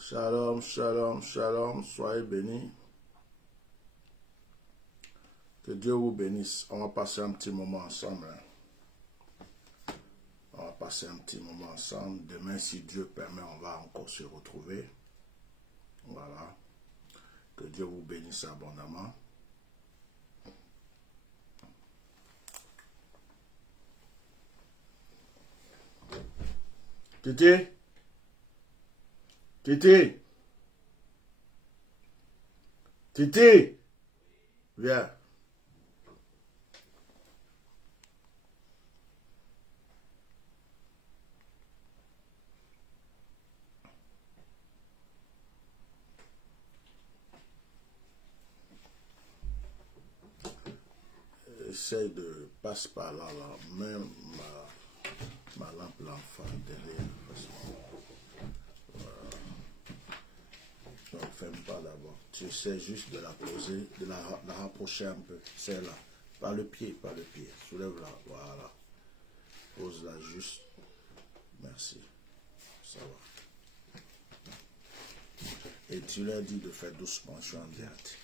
Shalom, shalom, shalom, soyez bénis. Que Dieu vous bénisse. On va passer un petit moment ensemble. On va passer un petit moment ensemble. Demain, si Dieu permet, on va encore se retrouver. Voilà. Que Dieu vous bénisse abondamment. Titi? Titi? Titi? Viens. Essaye de passer par là, même ma lampe l'enfant derrière. Ne ferme pas d'abord. Tu essaies juste de la poser, de la rapprocher un peu. C'est là. Pas le pied, pas le pied. Soulève-la. Voilà. Pose-la juste. Merci. Ça va. Et tu leur dis de faire doucement. Je suis en direct.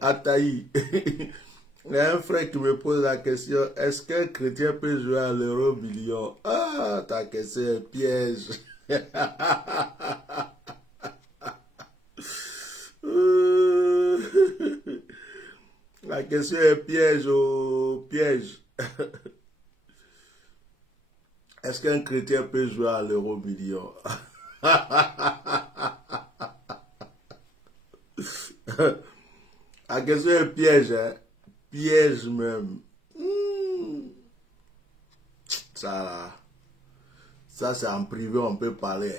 Ataï. Il y a un frère qui me pose la question, est-ce qu'un chrétien peut jouer à l'euro million? Ah, ta question est piège. La question est piège, oh, piège. Est-ce qu'un chrétien peut jouer à l'euro million? La question est piège, hein? Piège même. Ça, là, ça c'est en privé, on peut parler.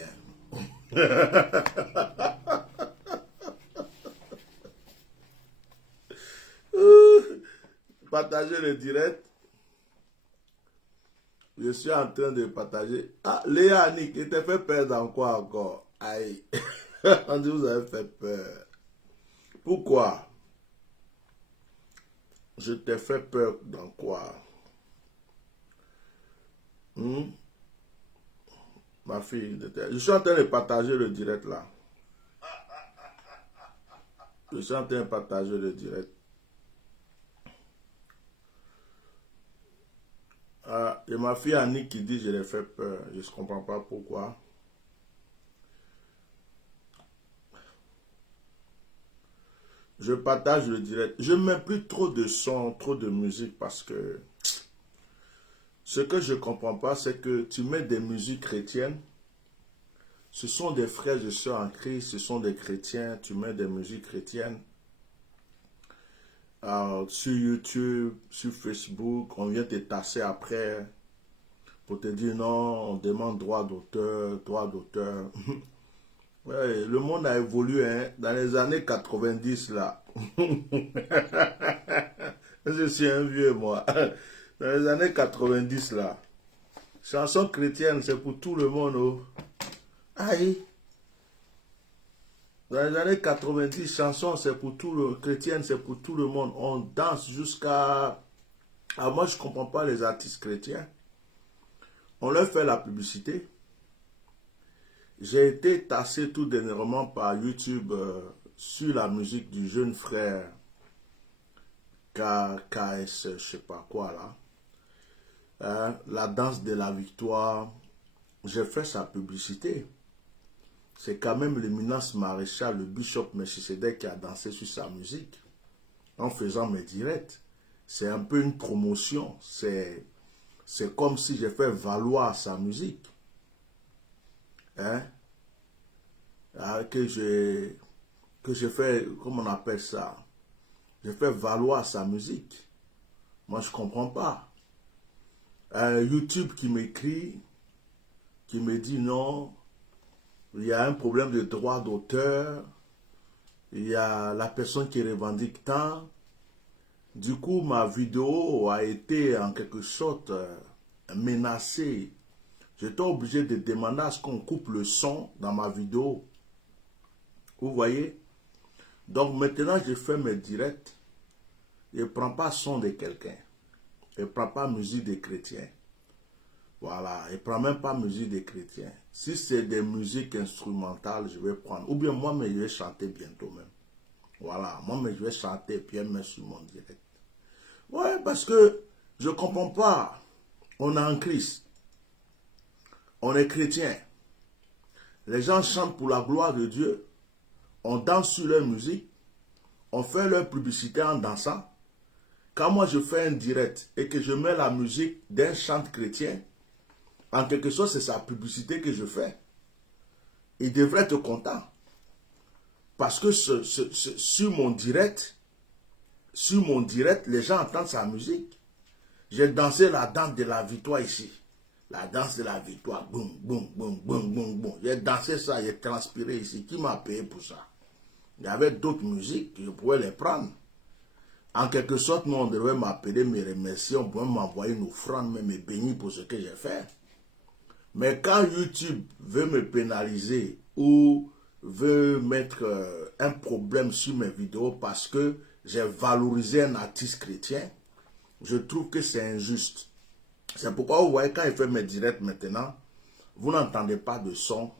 Hein? Partager le direct. Je suis en train de partager. Ah, Léa Annick, il t'a fait peur dans quoi encore? Aïe. On dit vous avez fait peur. Pourquoi? Je t'ai fait peur dans quoi? Hmm? Ma fille, je suis en train de partager le direct là. Je suis en train de partager le direct. Ah, et ma fille Annick qui dit je l'ai fait peur. Je ne comprends pas pourquoi. Je partage le direct. Je ne mets plus trop de son, trop de musique parce que ce que je ne comprends pas, c'est que tu mets des musiques chrétiennes. Ce sont des frères et sœurs en Christ, ce sont des chrétiens. Tu mets des musiques chrétiennes. Sur YouTube, sur Facebook, on vient te tasser après pour te dire non, on demande droit d'auteur, droit d'auteur. Ouais, le monde a évolué hein, dans les années 90 là. Je suis un vieux moi. Dans les années 90 là. Chanson chrétienne, c'est pour tout le monde. Oh. Aïe. Dans les années 90, chanson, c'est pour tout le chrétienne, c'est pour tout le monde. On danse jusqu'à... Ah, moi, je ne comprends pas les artistes chrétiens. On leur fait la publicité. J'ai été tassé tout dernièrement par YouTube sur la musique du jeune frère KS, je sais pas quoi là. Hein, la danse de la victoire. J'ai fait sa publicité. C'est quand même l'éminence maréchal, le bishop Melchisedec qui a dansé sur sa musique en faisant mes directs. C'est un peu une promotion. C'est comme si j'ai fait valoir sa musique. Hein? Ah, que j'ai fait, comment on appelle ça? J'ai fait valoir sa musique. Moi, je ne comprends pas. YouTube qui m'écrit, qui me dit non, il y a un problème de droit d'auteur. il y a la personne qui revendique tant. Du coup, ma vidéo a été en quelque sorte menacée. J'étais obligé de demander à ce qu'on coupe le son dans ma vidéo. Vous voyez? Donc maintenant, je fais mes directs. Je ne prends pas son de quelqu'un. Je ne prends pas musique des chrétiens. Voilà, je ne prends même pas musique des chrétiens. Si c'est des musiques instrumentales, je vais prendre. Ou bien moi, mais je vais chanter bientôt même. Voilà, moi, mais je vais chanter et puis mettre sur mon direct. Ouais, parce que je ne comprends pas. On est en Christ. On est chrétien. Les gens chantent pour la gloire de Dieu. On danse sur leur musique. On fait leur publicité en dansant. Quand moi je fais un direct et que je mets la musique d'un chant chrétien, en quelque sorte c'est sa publicité que je fais. Il devrait être content. Parce que sur mon direct, les gens entendent sa musique. J'ai dansé la danse de la victoire ici. La danse de la victoire. Boum, boum, boum, boum, boum, boum. J'ai dansé ça, j'ai transpiré ici. Qui m'a payé pour ça? Il y avait d'autres musiques, je pouvais les prendre. En quelque sorte, nous, on devrait m'appeler, me remercier, on pourrait m'envoyer une offrande, me bénir pour ce que j'ai fait. Mais quand YouTube veut me pénaliser ou veut mettre un problème sur mes vidéos parce que j'ai valorisé un artiste chrétien, je trouve que c'est injuste. C'est pourquoi vous voyez, quand il fait mes directs maintenant, vous n'entendez pas de son.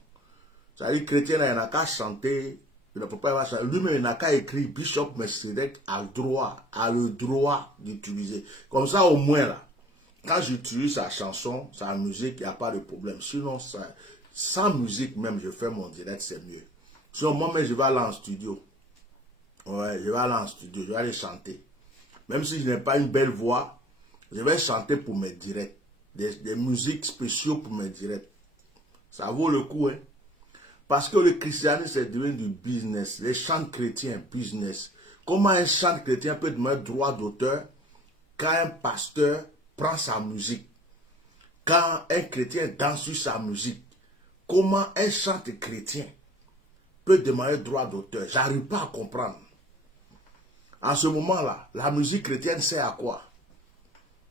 C'est-à-dire, chrétien, il n'a qu'à chanter. Lui-même, il n'a qu'à écrire Bishop Melchizedek a le droit d'utiliser. Comme ça, au moins, là, quand j'utilise sa chanson, sa musique, il n'y a pas de problème. Sinon, sans musique même, je fais mon direct, c'est mieux. Sinon, moi-même, je vais aller en studio. Ouais, je vais aller en studio, je vais aller chanter. Même si je n'ai pas une belle voix, je vais chanter pour mes directs. Des musiques spéciales pour mes directs. Ça vaut le coup, hein. Parce que le christianisme, c'est devenu du business. Les chants chrétiens, business. Comment un chant chrétien peut demander droit d'auteur quand un pasteur prend sa musique? Quand un chrétien danse sur sa musique? Comment un chant chrétien peut demander droit d'auteur? J'arrive pas à comprendre. En ce moment-là, la musique chrétienne sert à quoi?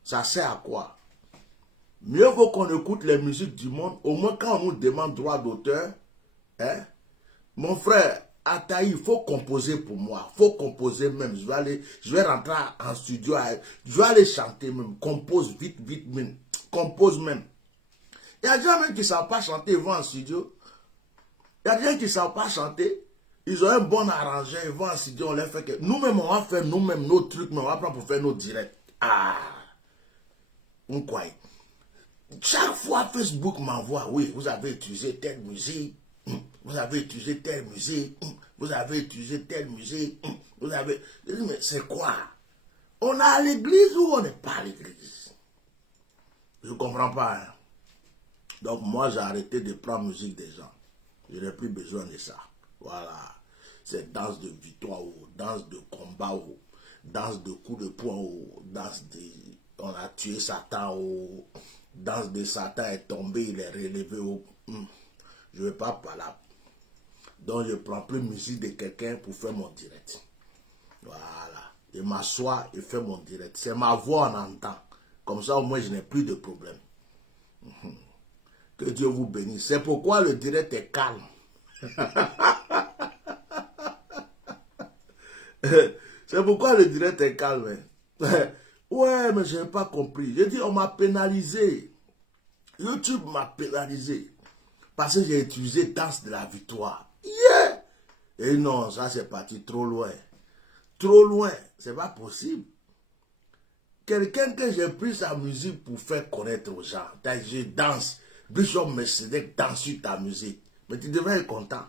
Ça sert à quoi? Mieux vaut qu'on écoute les musiques du monde. Au moins quand on nous demande droit d'auteur, hein? Mon frère, Ataï, il faut composer pour moi. Il faut composer même. Je vais rentrer en studio. Je vais aller chanter même. Compose vite, vite même. Compose même. Il y a des gens même qui ne savent pas chanter, ils vont en studio. Il y a des gens qui ne savent pas chanter. Ils ont un bon arrangeur, ils vont en studio, on les fait que. Nous-mêmes, on va faire nous-mêmes nos trucs, mais on va prendre pour faire nos directs. Ah! On quoi? Chaque fois, Facebook m'envoie, oui, vous avez utilisé telle musique. Vous avez utilisé telle musique, vous avez utilisé telle musique, vous avez... Je dis, mais c'est quoi? On est à l'église ou on n'est pas à l'église? Je ne comprends pas. Hein? Donc moi, j'ai arrêté de prendre musique des gens. Je n'ai plus besoin de ça. Voilà. C'est danse de victoire ou danse de combat ou danse de coup de poing ou danse de... On a tué Satan ou danse de Satan est tombé, il est relevé ou... Je ne vais pas parler. Donc, je ne prends plus musique de quelqu'un pour faire mon direct. Voilà. Je m'assois et fais mon direct. C'est ma voix, on entend. Comme ça, au moins, je n'ai plus de problème. Que Dieu vous bénisse. C'est pourquoi le direct est calme. C'est pourquoi le direct est calme. Ouais, mais je n'ai pas compris. J'ai dit, on m'a pénalisé. YouTube m'a pénalisé. Parce que j'ai utilisé Danse de la Victoire. Yeah! Et non, ça c'est parti trop loin. Trop loin, c'est pas possible. Quelqu'un que j'ai pris sa musique pour faire connaître aux gens. Je danse. Bishop Melchizedek danse sur ta musique. Mais tu devrais être content.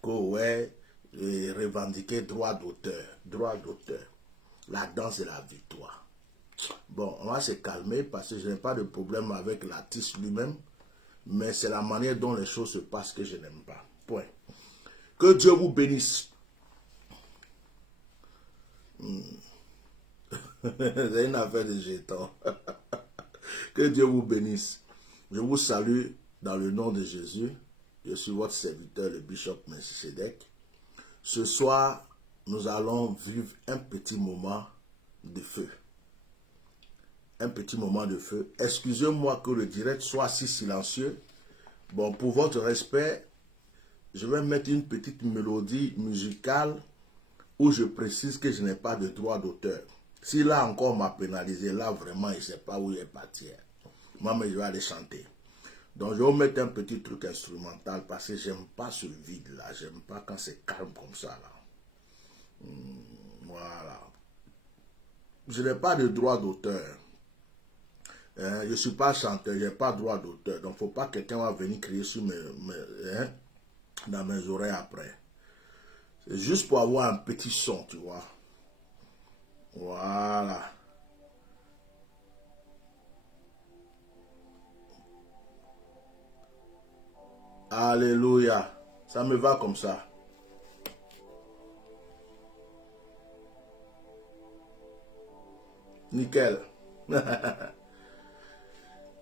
Que ouais, revendiquer droit d'auteur. Droit d'auteur. La danse de la victoire. Bon, on va se calmer parce que je n'ai pas de problème avec l'artiste lui-même. Mais c'est la manière dont les choses se passent que je n'aime pas. Point. Que Dieu vous bénisse. C'est une affaire de jetons. Que Dieu vous bénisse. Je vous salue dans le nom de Jésus. Je suis votre serviteur, le Bishop Melchizedek. Ce soir, nous allons vivre un petit moment de feu. Un petit moment de feu. Excusez-moi que le direct soit si silencieux. Bon, pour votre respect, je vais mettre une petite mélodie musicale où je précise que je n'ai pas de droit d'auteur. Si là encore m'a pénalisé, là vraiment, il ne sait pas où il est parti. Moi, mais je vais aller chanter. Donc, je vais mettre un petit truc instrumental parce que j'aime pas ce vide-là. J'aime pas quand c'est calme comme ça, là. Voilà. Je n'ai pas de droit d'auteur. Je ne suis pas chanteur, je n'ai pas de droit d'auteur. Donc, il ne faut pas que quelqu'un va venir crier sur dans mes oreilles après. C'est juste pour avoir un petit son, tu vois. Voilà. Alléluia. Ça me va comme ça. Nickel.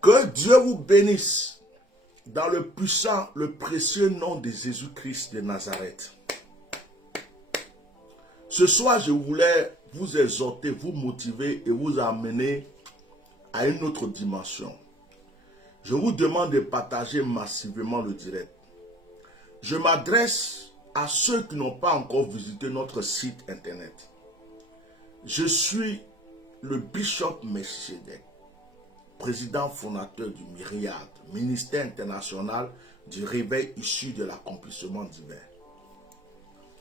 Que Dieu vous bénisse dans le puissant, le précieux nom de Jésus-Christ de Nazareth. Ce soir, je voulais vous exhorter, vous motiver et vous amener à une autre dimension. Je vous demande de partager massivement le direct. Je m'adresse à ceux qui n'ont pas encore visité notre site internet. Je suis le Bishop Melchisedec, président fondateur du Myriade, ministère international du réveil issu de l'accomplissement divin.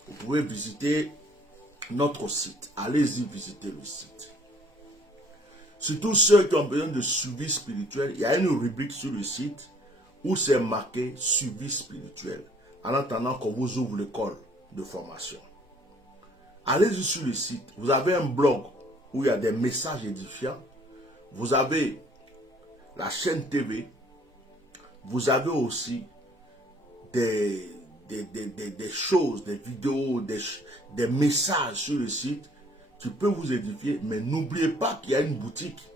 Vous pouvez visiter notre site. Allez-y visiter le site. Surtout ceux qui ont besoin de suivi spirituel, il y a une rubrique sur le site où c'est marqué suivi spirituel. En attendant qu'on vous ouvre l'école de formation. Allez-y sur le site. Vous avez un blog où il y a des messages édifiants. Vous avez la chaîne TV. Vous avez aussi des choses, des vidéos, des messages sur le site qui peuvent vous édifier. Mais n'oubliez pas qu'il y a une boutique.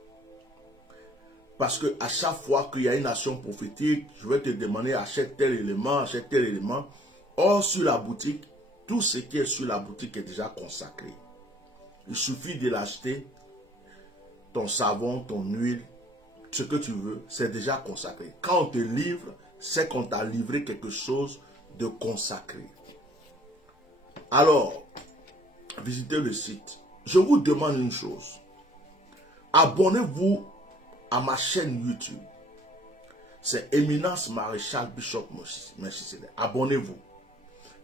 Parce qu'à chaque fois qu'il y a une action prophétique, je vais te demander achète tel élément, achète tel élément. Or, sur la boutique, tout ce qui est sur la boutique est déjà consacré. Il suffit de l'acheter, ton savon, ton huile, ce que tu veux, c'est déjà consacré. Quand on te livre, c'est qu'on t'a livré quelque chose de consacré. Alors, visitez le site. Je vous demande une chose. Abonnez-vous à ma chaîne YouTube. C'est Éminence Maréchal Bishop Melchisedec. Abonnez-vous.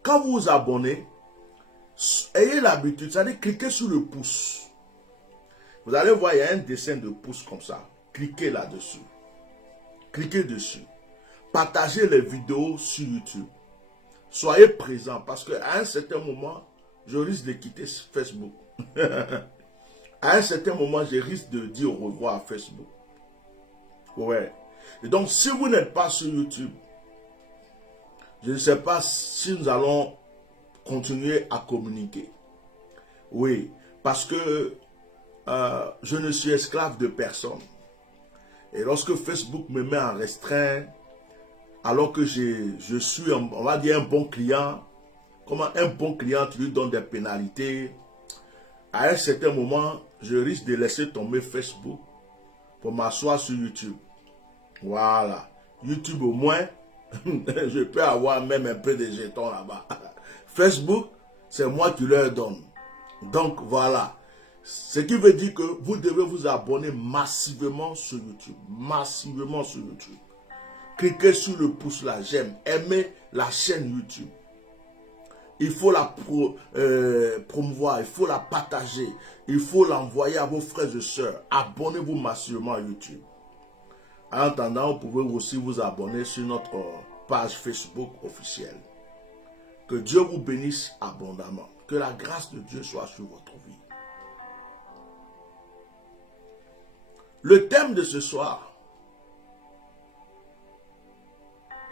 Quand vous vous abonnez, ayez l'habitude, c'est-à-dire cliquez sur le pouce. Vous allez voir, il y a un dessin de pouce comme ça. Cliquez là-dessus. Cliquez dessus. Partagez les vidéos sur YouTube. Soyez présents parce qu'à un certain moment, je risque de quitter Facebook. À un certain moment, je risque de dire au revoir à Facebook. Ouais. Et donc, si vous n'êtes pas sur YouTube, je ne sais pas si nous allons continuer à communiquer. Oui, parce que je ne suis esclave de personne. Et lorsque Facebook me met en restreint, alors que je suis, on va dire, un bon client, comment un bon client, tu lui donnes des pénalités, à un certain moment, je risque de laisser tomber Facebook pour m'asseoir sur YouTube. Voilà. YouTube, au moins, je peux avoir même un peu de jetons là-bas. Facebook, c'est moi qui leur donne. Donc, voilà. Ce qui veut dire que vous devez vous abonner massivement sur YouTube. Massivement sur YouTube. Cliquez sur le pouce là, j'aime. Aimez la chaîne YouTube. Il faut la promouvoir, il faut la partager. Il faut l'envoyer à vos frères et sœurs. Abonnez-vous massivement à YouTube. En attendant, vous pouvez aussi vous abonner sur notre page Facebook officielle. Que Dieu vous bénisse abondamment. Que la grâce de Dieu soit sur votre vie. Le thème de ce soir,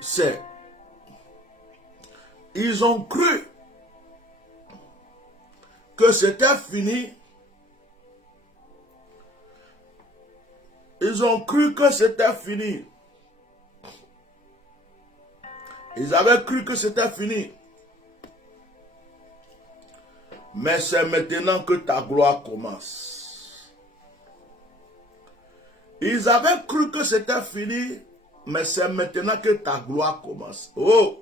c'est ils ont cru que c'était fini. Ils ont cru que c'était fini. Ils avaient cru que c'était fini. Mais c'est maintenant que ta gloire commence. Ils avaient cru que c'était fini, mais c'est maintenant que ta gloire commence. Oh!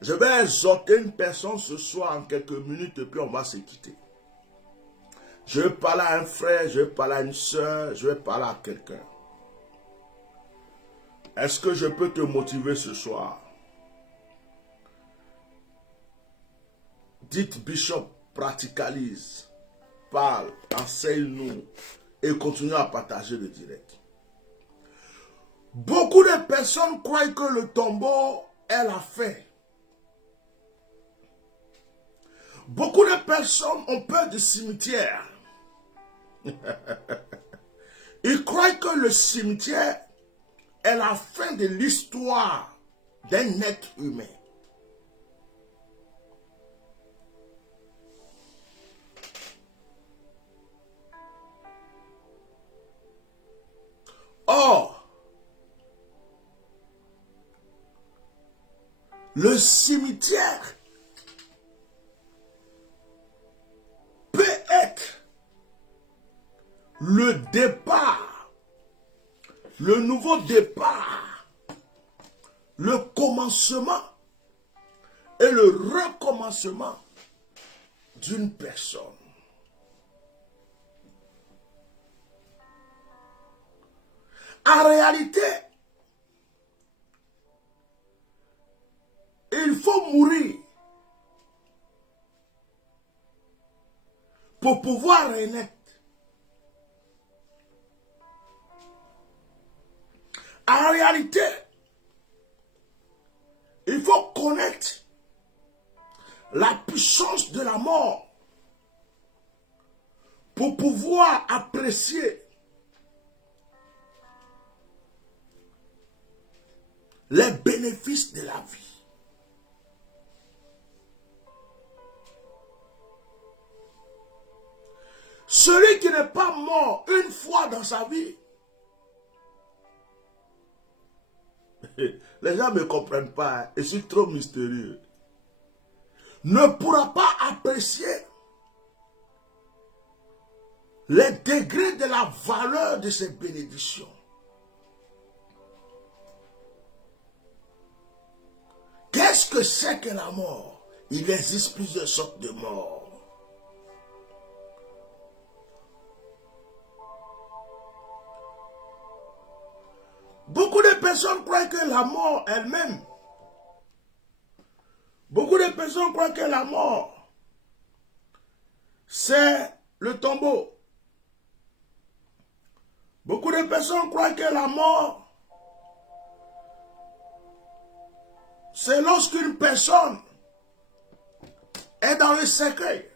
Je vais exhorter une personne ce soir en quelques minutes et puis on va se quitter. Je vais parler à un frère, je vais parler à une soeur, je vais parler à quelqu'un. Est-ce que je peux te motiver ce soir? Dites Bishop, practicalise, parle, enseigne-nous et continue à partager le direct. Beaucoup de personnes croient que le tombeau est la fin. Beaucoup de personnes ont peur du cimetière. Ils croient que le cimetière est la fin de l'histoire d'un être humain. Or, le cimetière peut être le départ, le nouveau départ, le commencement et le recommencement d'une personne. En réalité, il faut mourir pour pouvoir renaître. En réalité, il faut connaître la puissance de la mort pour pouvoir apprécier les bénéfices de la vie. Celui qui n'est pas mort une fois dans sa vie, les gens ne me comprennent pas, je suis trop mystérieux, ne pourra pas apprécier les degrés de la valeur de ces bénédictions. Qu'est-ce que c'est que la mort? Il existe plusieurs sortes de morts. Beaucoup de personnes croient que la mort elle-même, beaucoup de personnes croient que la mort, c'est le tombeau. Beaucoup de personnes croient que la mort, c'est lorsqu'une personne est dans le cercueil.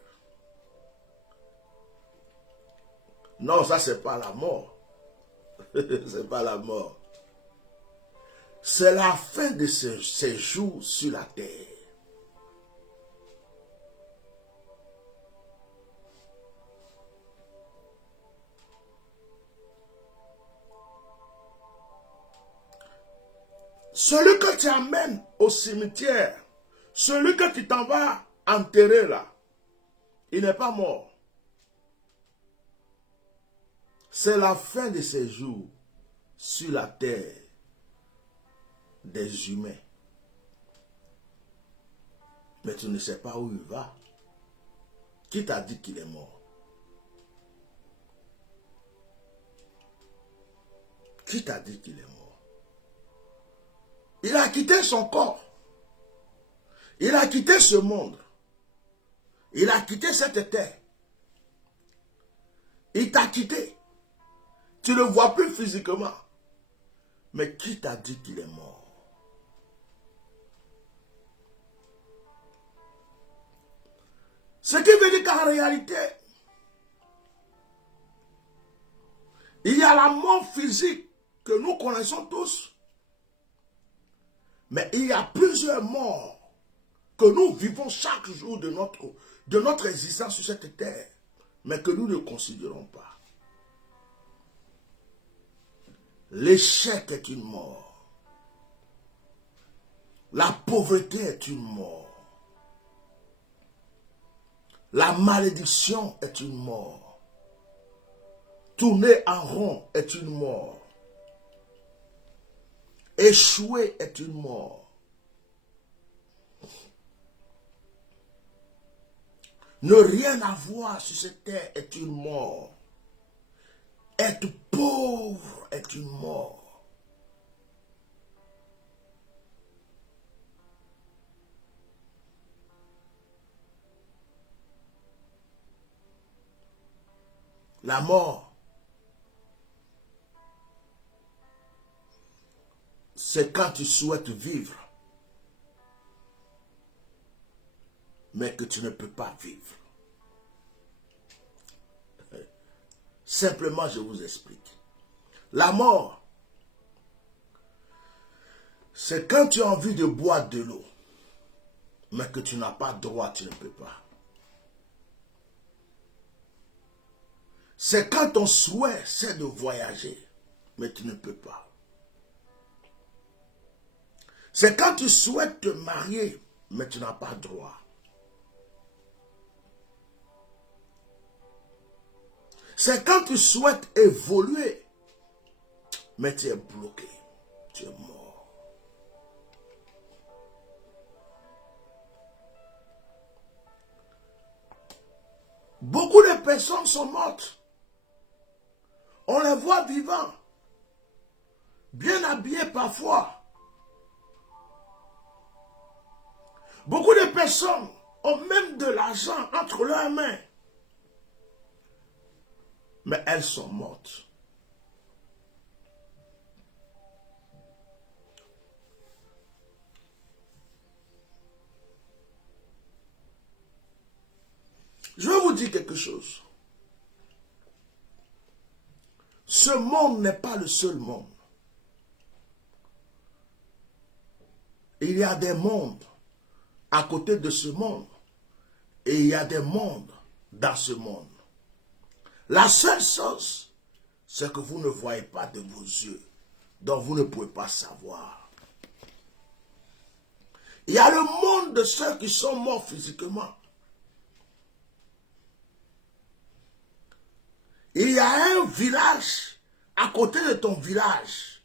Non, ça c'est pas la mort. C'est pas la mort. C'est la fin de ce séjour sur la terre. Celui que tu amènes au cimetière, celui que tu t'en vas enterrer là, il n'est pas mort. C'est la fin de ses jours sur la terre des humains. Mais tu ne sais pas où il va. Qui t'a dit qu'il est mort? Qui t'a dit qu'il est mort? Il a quitté son corps. Il a quitté ce monde. Il a quitté cette terre. Il t'a quitté. Tu ne le vois plus physiquement. Mais qui t'a dit qu'il est mort? Ce qui veut dire qu'en réalité, il y a la mort physique que nous connaissons tous. Mais il y a plusieurs morts que nous vivons chaque jour de notre existence sur cette terre, mais que nous ne considérons pas. L'échec est une mort. La pauvreté est une mort. La malédiction est une mort. Tourner en rond est une mort. Échouer est une mort. Ne rien avoir sur cette terre est une mort. Être pauvre est une mort. La mort, c'est quand tu souhaites vivre, mais que tu ne peux pas vivre. Simplement, je vous explique. La mort, c'est quand tu as envie de boire de l'eau, mais que tu n'as pas droit, tu ne peux pas. C'est quand ton souhait, c'est de voyager, mais tu ne peux pas. C'est quand tu souhaites te marier, mais tu n'as pas droit. C'est quand tu souhaites évoluer, mais tu es bloqué, tu es mort. Beaucoup de personnes sont mortes. On les voit vivants, bien habillés parfois. Beaucoup de personnes ont même de l'argent entre leurs mains. Mais elles sont mortes. Je vais vous dire quelque chose. Ce monde n'est pas le seul monde. Il y a des mondes à côté de ce monde. Et il y a des mondes dans ce monde. La seule chose, c'est que vous ne voyez pas de vos yeux. Donc vous ne pouvez pas savoir. Il y a le monde de ceux qui sont morts physiquement. Il y a un village à côté de ton village,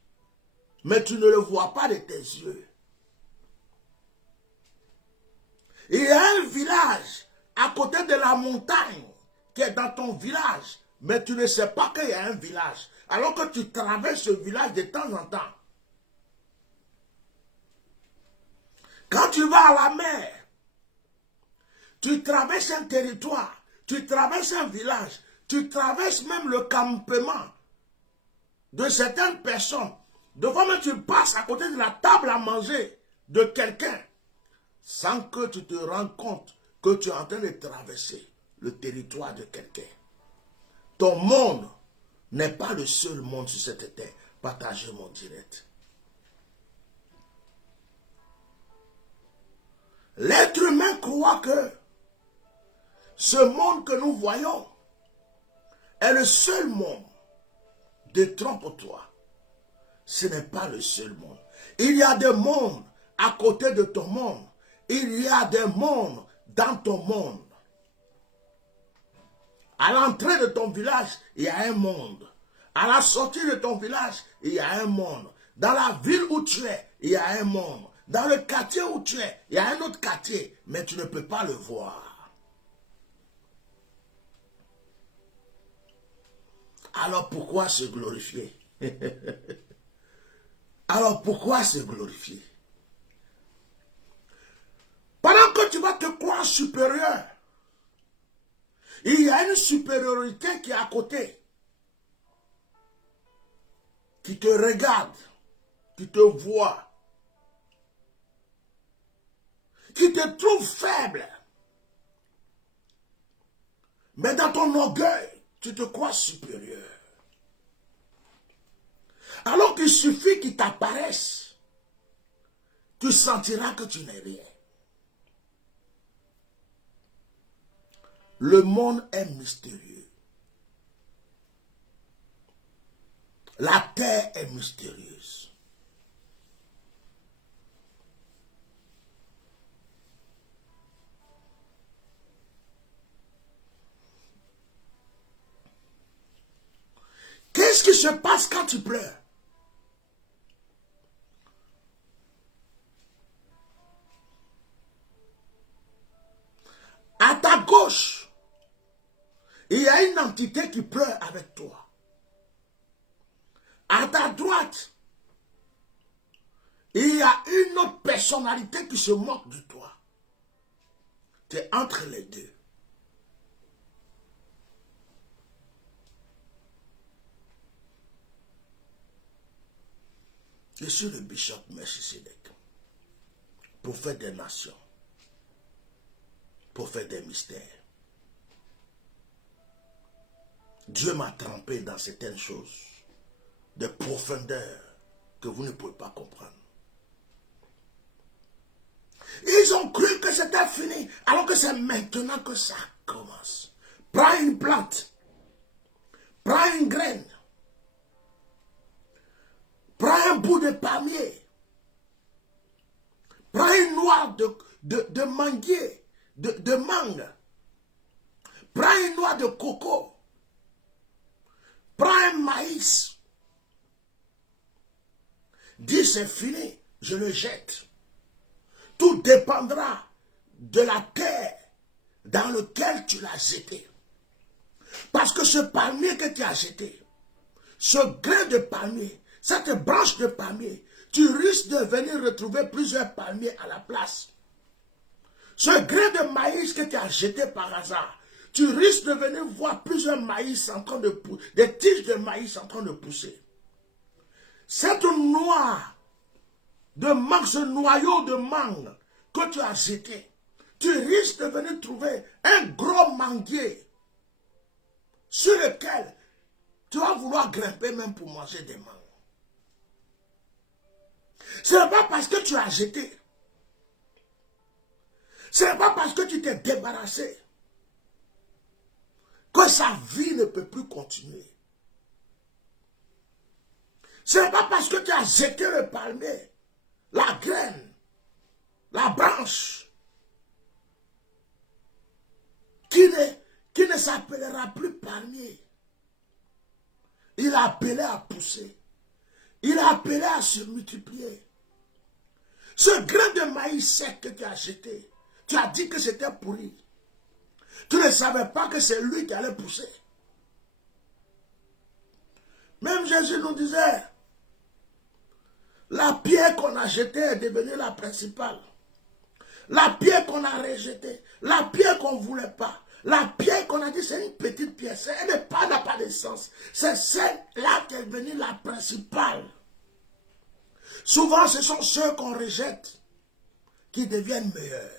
mais tu ne le vois pas de tes yeux. Il y a un village à côté de la montagne qui est dans ton village, mais tu ne sais pas qu'il y a un village, alors que tu traverses ce village de temps en temps. Quand tu vas à la mer, tu traverses un territoire, tu traverses un village, tu traverses même le campement de certaines personnes. Devant même tu passes à côté de la table à manger de quelqu'un, sans que tu te rendes compte que tu es en train de traverser le territoire de quelqu'un. Ton monde n'est pas le seul monde sur cette terre. Partagez mon direct. L'être humain croit que ce monde que nous voyons est le seul monde. Détrompe-toi. Ce n'est pas le seul monde. Il y a des mondes à côté de ton monde. Il y a des mondes dans ton monde. À l'entrée de ton village, il y a un monde. À la sortie de ton village, il y a un monde. Dans la ville où tu es, il y a un monde. Dans le quartier où tu es, il y a un autre quartier, mais tu ne peux pas le voir. Alors pourquoi se glorifier? Alors pourquoi se glorifier? Pendant que tu vas te croire supérieur, il y a une supériorité qui est à côté, qui te regarde, qui te voit, qui te trouve faible. Mais dans ton orgueil, tu te crois supérieur. Alors qu'il suffit qu'il t'apparaisse, tu sentiras que tu n'es rien. Le monde est mystérieux. La terre est mystérieuse. Qu'est-ce qui se passe quand tu pleures? À ta gauche, il y a une entité qui pleure avec toi. À ta droite, il y a une autre personnalité qui se moque de toi. Tu es entre les deux. Je suis le bishop Melchisedec, prophète des nations, prophète des mystères. Dieu m'a trempé dans certaines choses, de profondeur que vous ne pouvez pas comprendre. Ils ont cru que c'était fini, alors que c'est maintenant que ça commence. Prends une plante, prends une graine, prends un bout de palmier, prends une noix de manguier, de mangue, prends une noix de coco, prends un maïs. Dis c'est fini, je le jette. Tout dépendra de la terre dans laquelle tu l'as jeté. Parce que ce palmier que tu as jeté, ce grain de palmier, cette branche de palmier, tu risques de venir retrouver plusieurs palmiers à la place. Ce grain de maïs que tu as jeté par hasard, tu risques de venir voir plusieurs maïs en train de pousser, des tiges de maïs en train de pousser. Cette noix de mangue, ce noyau de mangue que tu as jeté, tu risques de venir trouver un gros manguier sur lequel tu vas vouloir grimper même pour manger des mangues. Ce n'est pas parce que tu as jeté, ce n'est pas parce que tu t'es débarrassé que sa vie ne peut plus continuer. Ce n'est pas parce que tu as jeté le palmier, la graine, la branche, qui ne s'appellera plus palmier. Il a appelé à pousser. Il a appelé à se multiplier. Ce grain de maïs sec que tu as jeté, tu as dit que c'était pourri. Tu ne savais pas que c'est lui qui allait pousser. Même Jésus nous disait, la pierre qu'on a jetée est devenue la principale. La pierre qu'on a rejetée, la pierre qu'on ne voulait pas, la pierre qu'on a dit c'est une petite pierre, elle n'a pas de sens. C'est celle-là qui est devenue la principale. Souvent, ce sont ceux qu'on rejette qui deviennent meilleurs.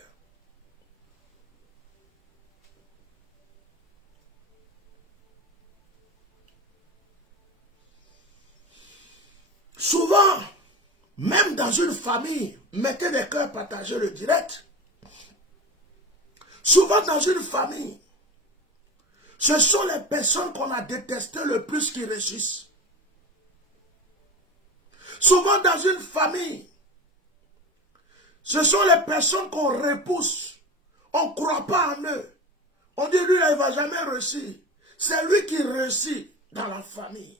Souvent, même dans une famille, mettez des cœurs partagés le direct. Souvent dans une famille, ce sont les personnes qu'on a détestées le plus qui réussissent. Souvent dans une famille, ce sont les personnes qu'on repousse. On ne croit pas en eux. On dit lui, il ne va jamais réussir. C'est lui qui réussit dans la famille.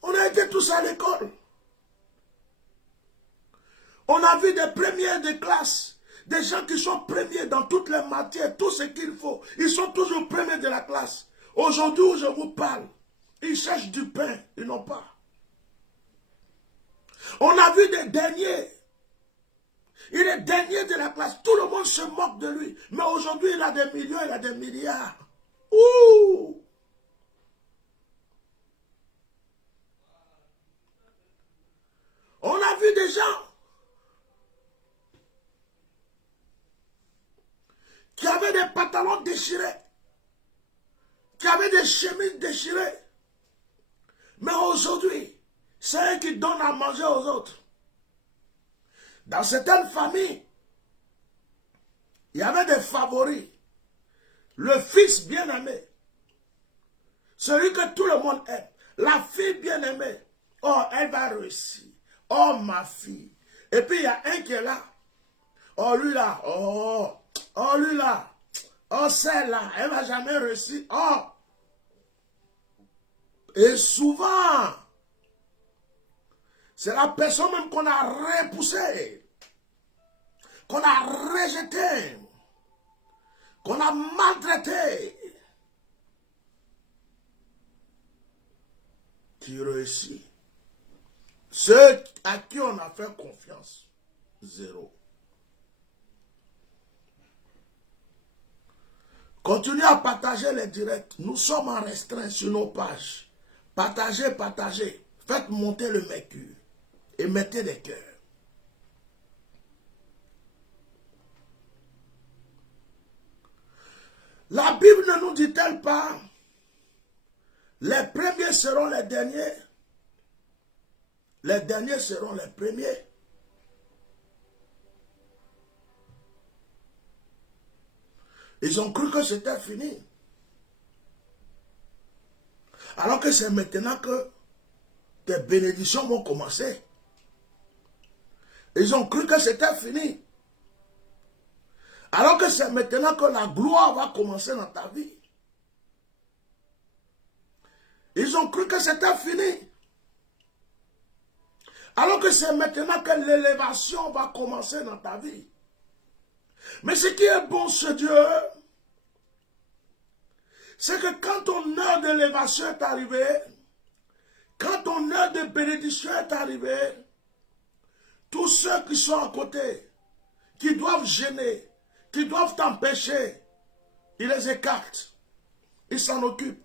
On a été tous à l'école. On a vu des premiers de classe, des gens qui sont premiers dans toutes les matières, tout ce qu'il faut. Ils sont toujours premiers de la classe. Aujourd'hui où je vous parle, ils cherchent du pain, ils n'ont pas. On a vu des derniers. Il est dernier de la classe. Tout le monde se moque de lui. Mais aujourd'hui, il a des millions, il a des milliards. Ouh! On a vu des gens qui avaient des pantalons déchirés, qui avaient des chemises déchirées. Mais aujourd'hui, c'est eux qui donnent à manger aux autres. Dans certaines familles, il y avait des favoris. Le fils bien-aimé, celui que tout le monde aime, la fille bien-aimée, oh, elle va réussir. Oh, ma fille. Et puis, il y a un qui est là. Oh, lui là. Oh, lui là. Oh, celle-là. Elle ne va jamais réussir. Oh, Et souvent, c'est la personne même qu'on a repoussée, qu'on a rejetée, qu'on a maltraitée, qui réussit. Ceux à qui on a fait confiance, zéro. Continuez à partager les directs. Nous sommes en restreint sur nos pages. Partagez, partagez. Faites monter le mercure et mettez des cœurs. La Bible ne nous dit-elle pas, les premiers seront les derniers seront les premiers. Ils ont cru que c'était fini. Alors que c'est maintenant que tes bénédictions vont commencer. Ils ont cru que c'était fini. Alors que c'est maintenant que la gloire va commencer dans ta vie. Ils ont cru que c'était fini. Alors que c'est maintenant que l'élévation va commencer dans ta vie. Mais ce qui est bon chez Dieu, c'est que quand ton heure d'élévation est arrivée, quand ton heure de bénédiction est arrivée, tous ceux qui sont à côté, qui doivent gêner, qui doivent t'empêcher, ils les écartent. Ils s'en occupent.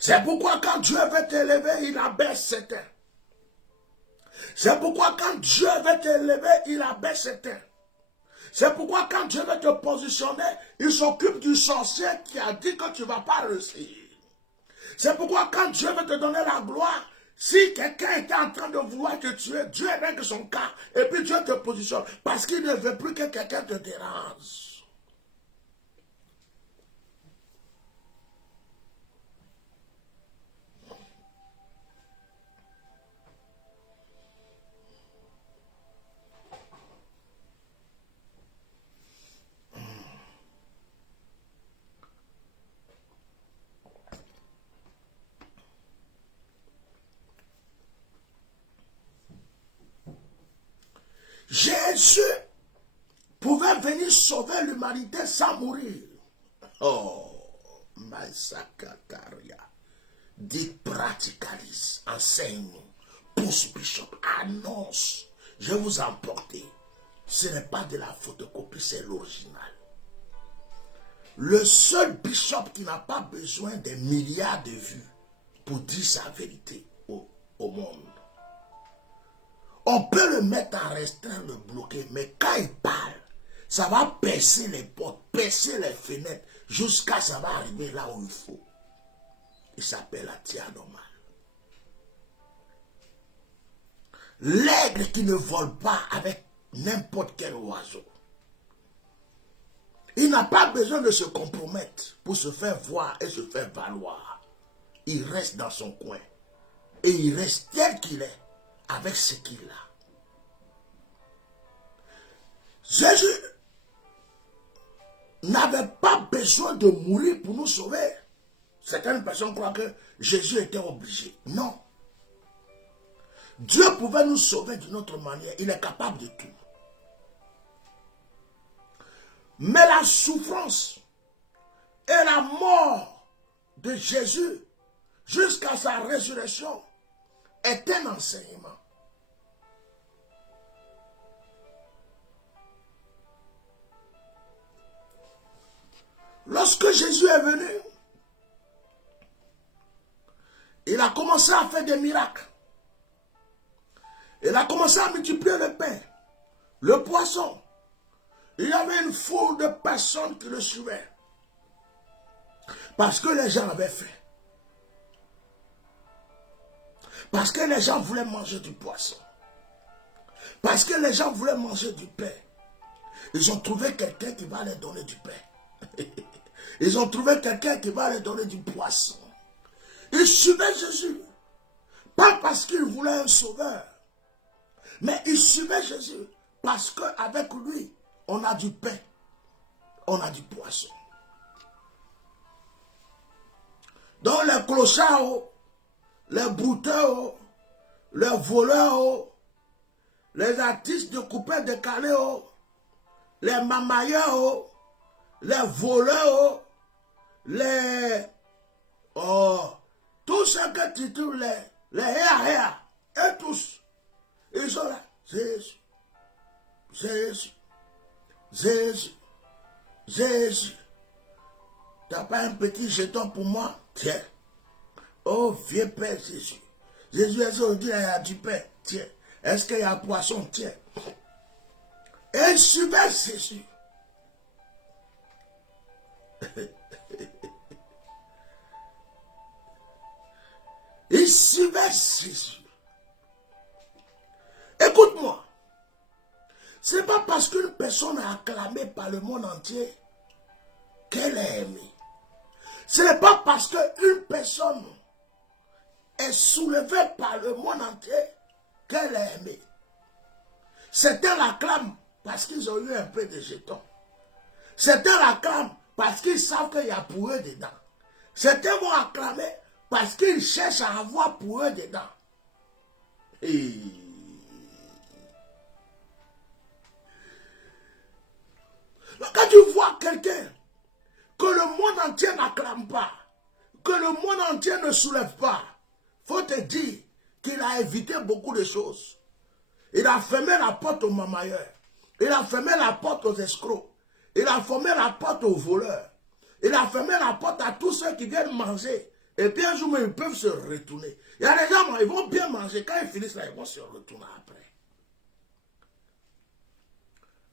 C'est pourquoi quand Dieu veut t'élever, il abaisse certains. C'est pourquoi quand Dieu veut t'élever, il abaisse certains. C'est pourquoi quand Dieu veut te positionner, il s'occupe du sorcier qui a dit que tu ne vas pas réussir. C'est pourquoi quand Dieu veut te donner la gloire, si quelqu'un était en train de vouloir te tuer, Dieu règle son cas et puis Dieu te positionne parce qu'il ne veut plus que quelqu'un te dérange. Jésus pouvait venir sauver l'humanité sans mourir. Oh, Maïsakataria. Dites practicalise, enseigne, pousse bishop, annonce. Je vous ai emporté. Ce n'est pas de la photocopie, c'est l'original. Le seul bishop qui n'a pas besoin des milliards de vues pour dire sa vérité au monde. On peut le mettre en restreint, le bloquer, mais quand il parle, ça va percer les portes, percer les fenêtres, jusqu'à ça va arriver là où il faut. Il s'appelle Atia normal. L'aigle qui ne vole pas avec n'importe quel oiseau. Il n'a pas besoin de se compromettre pour se faire voir et se faire valoir. Il reste dans son coin. Et il reste tel qu'il est, avec ce qu'il a. Jésus n'avait pas besoin de mourir pour nous sauver. Certaines personnes croient que Jésus était obligé. Non. Dieu pouvait nous sauver d'une autre manière. Il est capable de tout. Mais la souffrance et la mort de Jésus jusqu'à sa résurrection est un enseignement. Lorsque Jésus est venu, il a commencé à faire des miracles. Il a commencé à multiplier le pain, le poisson. Il y avait une foule de personnes qui le suivaient. Parce que les gens avaient faim. Parce que les gens voulaient manger du poisson. Parce que les gens voulaient manger du pain. Ils ont trouvé quelqu'un qui va leur donner du pain. Ils ont trouvé quelqu'un qui va leur donner du poisson. Ils suivaient Jésus. Pas parce qu'ils voulaient un sauveur. Mais ils suivaient Jésus. Parce qu'avec lui, on a du pain. On a du poisson. Donc les clochards les brouteurs, les voleurs, les artistes de coupé décalé, les mamailleurs, les voleurs, les... Oh, tous ceux que tu trouves, les héa, et tous, ils sont là. Jésus, Jésus, Jésus, Jésus. T'as pas un petit jeton pour moi? Tiens. Oh, vieux Père Jésus. Jésus, est-ce qu'il y a du pain? Tiens. Est-ce qu'il y a poisson? Tiens. Et suivez Jésus. Il suivait Jésus. Écoute-moi. Ce n'est pas parce qu'une personne est acclamée par le monde entier qu'elle est aimée. Ce n'est pas parce qu'une personne est soulevée par le monde entier qu'elle est aimée. Certains l'acclament parce qu'ils ont eu un peu de jetons. Certains l'acclament parce qu'ils savent qu'il y a pour eux dedans. Certains vont acclamer parce qu'ils cherchent à avoir pour eux dedans. Et... quand tu vois quelqu'un que le monde entier n'acclame pas, que le monde entier ne soulève pas, faut te dire qu'il a évité beaucoup de choses. Il a fermé la porte aux mamailleurs. Il a fermé la porte aux escrocs. Il a fermé la porte aux voleurs. Il a fermé la porte à tous ceux qui viennent manger. Et puis un jour, ils peuvent se retourner. Il y a des gens, ils vont bien manger. Quand ils finissent là, ils vont se retourner après.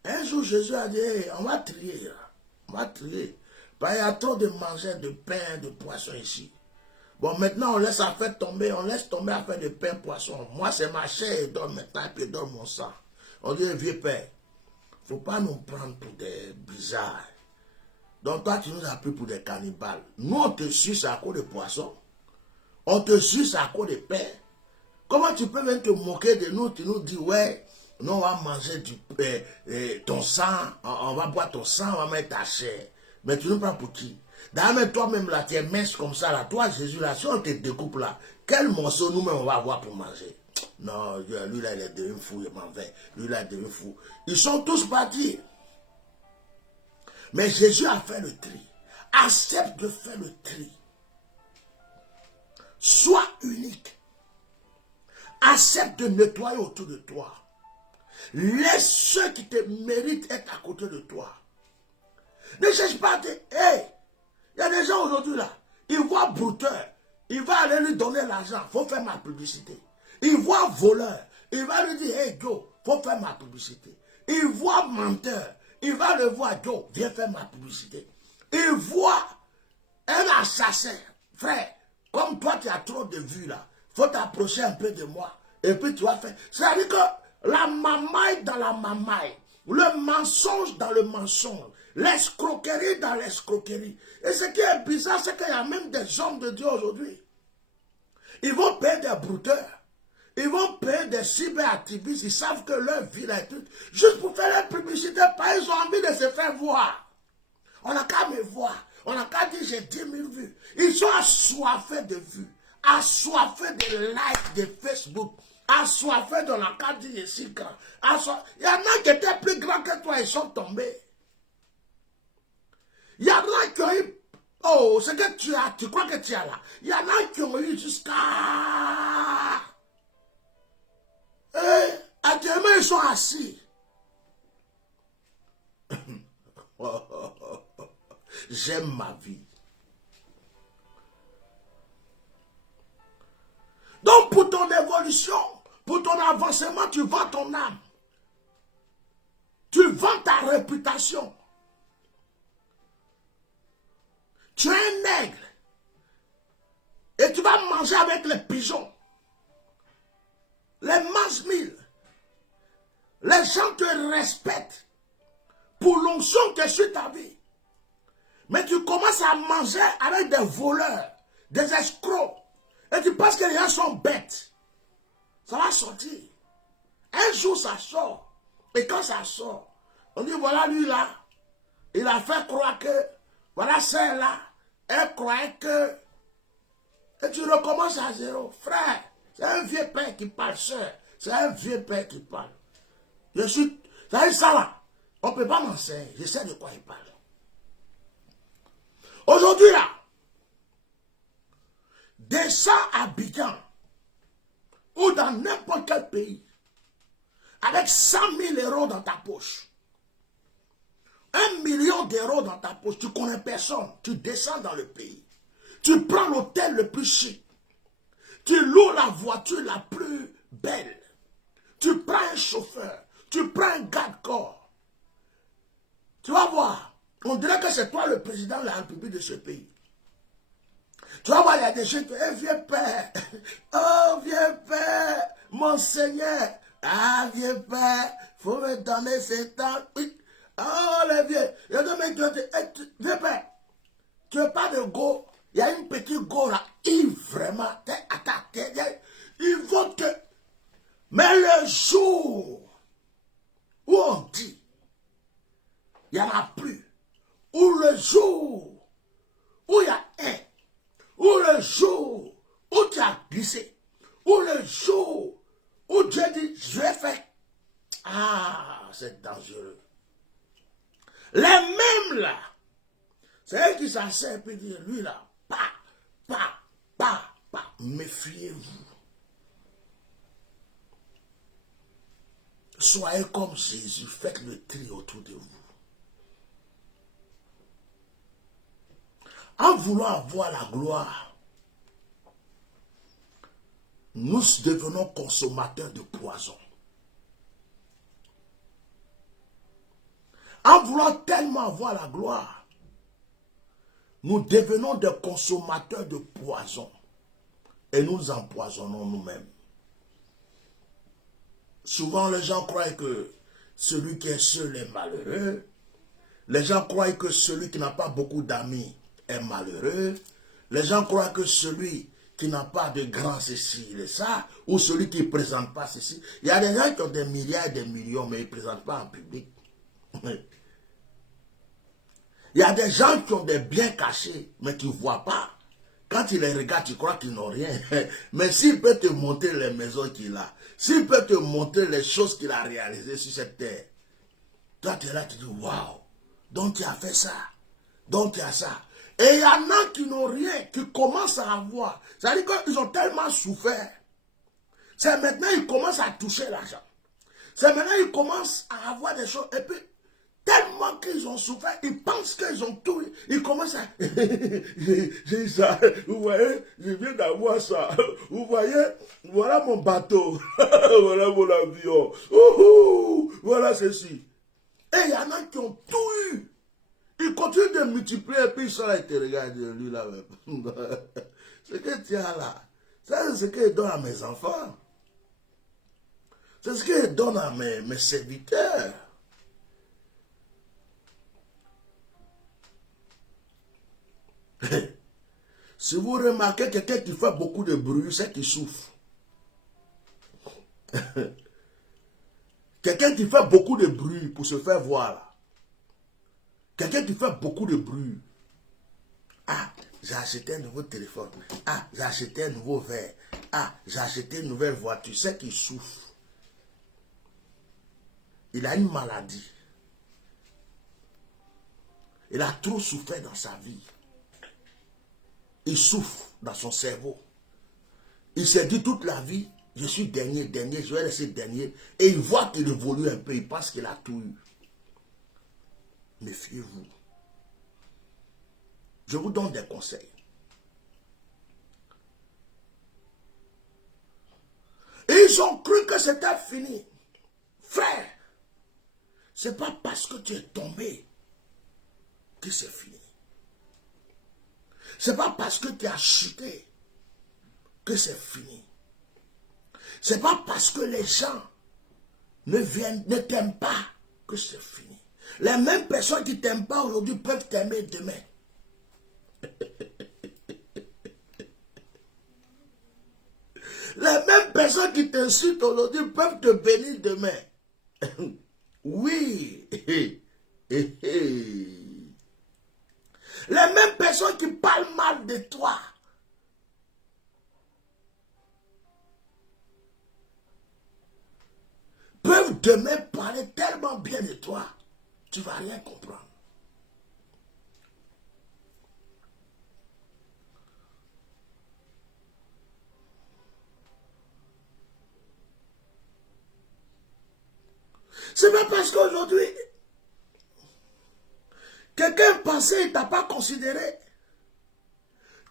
Un jour, Jésus a dit, hey, on va trier. On va trier. Parce qu'il y a trop de manger de pain, de poisson ici. Bon, maintenant, on laisse à faire tomber. On laisse tomber à faire de pain, poisson. Moi, c'est ma chair et donne maintenant, et puis donne mon sang. On dit, vieux père, il ne faut pas nous prendre pour des bizarres. Donc, toi, tu nous as pris pour des cannibales. Nous, on te suce à cause de poisson. On te suce à cause de pain. Comment tu peux même te moquer de nous? Tu nous dis, ouais, nous, on va manger ton sang, on va boire ton sang, on va mettre ta chair. Mais tu nous prends pour qui? D'ailleurs, toi-même, là, tu es mince comme ça, là. Toi, Jésus, là, si on te découpe, là, quel morceau nous-mêmes, on va avoir pour manger? Non, lui, là, il est devenu fou, il m'en va. Lui, là, il est devenu fou. Ils sont tous partis. Mais Jésus a fait le tri. Accepte de faire le tri. Sois unique. Accepte de nettoyer autour de toi. Laisse ceux qui te méritent être à côté de toi. Ne cherche pas à te... Hey, il y a des gens aujourd'hui là, ils voient brouteur, il va aller lui donner l'argent, il faut faire ma publicité. Il voit voleur, il va lui dire, hey Joe, il faut faire ma publicité. Il voit menteur, il va le voir, Joe, viens faire ma publicité. Il voit un assassin, frère, comme toi tu as trop de vues là, il faut t'approcher un peu de moi, et puis tu vas faire. C'est-à-dire que la mamaille dans la mamaille, le mensonge dans le mensonge, l'escroquerie dans l'escroquerie. Et ce qui est bizarre, c'est qu'il y a même des hommes de Dieu aujourd'hui. Ils vont payer des brouteurs. Ils vont payer des cyberactivistes. Ils savent que leur vie est toute. Juste pour faire la publicité, parce qu'ils ont envie de se faire voir. On n'a qu'à me voir. On n'a qu'à dire j'ai 10 000 vues. Ils sont assoiffés de vues. Assoiffés de likes de Facebook. Assoiffés de la carte ici grand. Il y en a qui étaient plus grands que toi, ils sont tombés. Il y en a qui ont eu, oh, ce que tu as, tu crois que tu as là. Il y en a qui ont eu jusqu'à... actuellement, ils sont assis. J'aime ma vie. Donc, pour ton évolution, pour ton avancement, tu vends ton âme. Tu vends ta réputation. Tu es un nègre. Et tu vas manger avec les pigeons. Les mange-mille. Les gens te respectent pour l'onction que sur ta vie. Mais tu commences à manger avec des voleurs, des escrocs. Et tu penses que les gens sont bêtes. Ça va sortir. Un jour, ça sort. Et quand ça sort, on dit, voilà lui là, il a fait croire que, voilà celle-là, elle croyait que Et tu recommences à zéro. Frère, c'est un vieux père qui parle, sœur. C'est un vieux père qui parle. Je suis... Ça là, on ne peut pas m'enseigner. Je sais de quoi il parle. Aujourd'hui là, descends à Abidjan ou dans n'importe quel pays avec 100 000 euros dans ta poche. 1 million d'euros dans ta poche, tu connais personne, tu descends dans le pays. Tu prends l'hôtel le plus chic. Tu loues la voiture la plus belle. Tu prends un chauffeur. Tu prends un garde-corps. Tu vas voir. On dirait que c'est toi le président de la République de ce pays. Tu vas voir, il y a des gens qui disent, vieux père. Oh, vieux père. Mon Seigneur. Ah, vieux père. Faut me donner 7 ans. Oui. Oh, les vieux. Il y a des mecs qui ont dit, vieux père. Tu veux pas de go? Il y a une petite go là. Il vraiment. Il faut que. Mais le jour où on dit, il n'y en a plus. Ou le jour où il y a un. Ou le jour où tu as glissé. Ou le jour où Dieu dit, je vais faire. Ah, c'est dangereux. Les mêmes là. C'est eux qui s'asseyent et puis disent, lui là, méfiez-vous. Soyez comme Jésus, faites le tri autour de vous. En voulant avoir la gloire, nous devenons consommateurs de poison. En voulant tellement avoir la gloire, nous devenons des consommateurs de poison. Et nous empoisonnons nous-mêmes. Souvent, les gens croient que celui qui est seul est malheureux. Les gens croient que celui qui n'a pas beaucoup d'amis est malheureux. Les gens croient que celui qui n'a pas de grand ceci et ça, ou celui qui ne présente pas ceci. Il y a des gens qui ont des milliards et des millions, mais ils ne présentent pas en public. Il y a des gens qui ont des biens cachés, mais qui ne voient pas. Quand tu les regardes, tu crois qu'ils n'ont rien. Mais s'il peut te montrer les maisons qu'il a, s'il peut te montrer les choses qu'il a réalisées sur cette terre, toi tu es là, tu dis, waouh, donc tu as fait ça, donc tu as ça. Et il y en a qui n'ont rien, qui commencent à avoir. C'est-à-dire qu'ils ont tellement souffert. C'est maintenant qu'ils commencent à toucher l'argent. C'est maintenant qu'ils commencent à avoir des choses. Et puis, tellement qu'ils ont souffert, ils pensent qu'ils ont tout. Ils commencent à... J'ai ça, vous voyez, je viens d'avoir ça. Vous voyez, voilà mon bateau. Voilà mon avion. Voilà ceci. Et il y en a qui ont tout eu. Ils continuent de multiplier et puis ils sont là et te regardent, lui là même. Ce que tu as là, c'est ce que je donne à mes enfants. C'est ce que je donne à mes serviteurs. Si vous remarquez quelqu'un qui fait beaucoup de bruit, c'est qu'il souffre. Quelqu'un qui fait beaucoup de bruit pour se faire voir. Quelqu'un qui fait beaucoup de bruit. Ah, j'ai acheté un nouveau téléphone. Ah, j'ai acheté un nouveau verre. Ah, j'ai acheté une nouvelle voiture. C'est qu'il souffre. Il a une maladie. Il a trop souffert dans sa vie. Il souffre dans son cerveau. Il s'est dit toute la vie, je suis dernier, je vais laisser dernier. Et il voit qu'il évolue un peu, il pense qu'il a tout eu. Méfiez-vous. Je vous donne des conseils. Ils ont cru que c'était fini. Frère, c'est pas parce que tu es tombé que c'est fini. C'est pas parce que tu as chuté que c'est fini. C'est pas parce que les gens ne t'aiment pas que c'est fini. Les mêmes personnes qui ne t'aiment pas aujourd'hui peuvent t'aimer demain. Les mêmes personnes qui t'insultent aujourd'hui peuvent te bénir demain. Oui. Les mêmes personnes qui parlent mal de toi demain parler tellement bien de toi, tu ne vas rien comprendre. C'est pas parce qu'aujourd'hui, quelqu'un passé, il ne t'a pas considéré,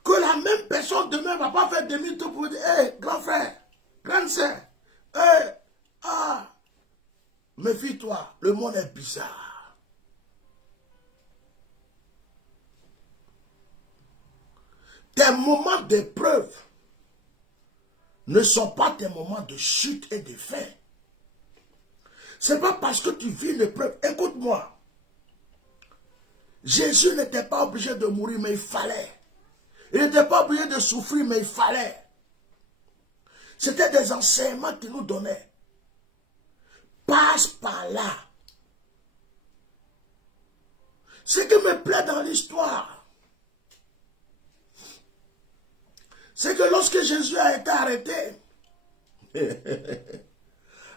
que la même personne demain ne va pas faire demi-tour pour dire, hé, grand frère, grande sœur, hé, ah, méfie-toi, le monde est bizarre. Tes moments d'épreuve ne sont pas tes moments de chute et de fin. Ce n'est pas parce que tu vis une épreuve. Écoute-moi. Jésus n'était pas obligé de mourir, mais il fallait. Il n'était pas obligé de souffrir, mais il fallait. C'était des enseignements qu'il nous donnait. Passe par là. Ce qui me plaît dans l'histoire, c'est que lorsque Jésus a été arrêté,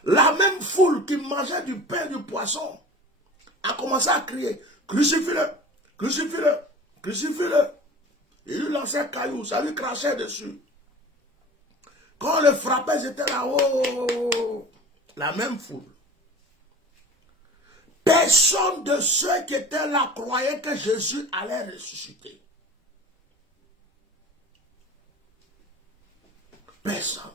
la même foule qui mangeait du pain et du poisson a commencé à crier, crucifie-le, crucifie-le, crucifie-le. Il lui lançait un caillou, ça lui crachait dessus. Quand on le frappait, c'était là-haut. La même foule. Personne de ceux qui étaient là croyait que Jésus allait ressusciter. Personne.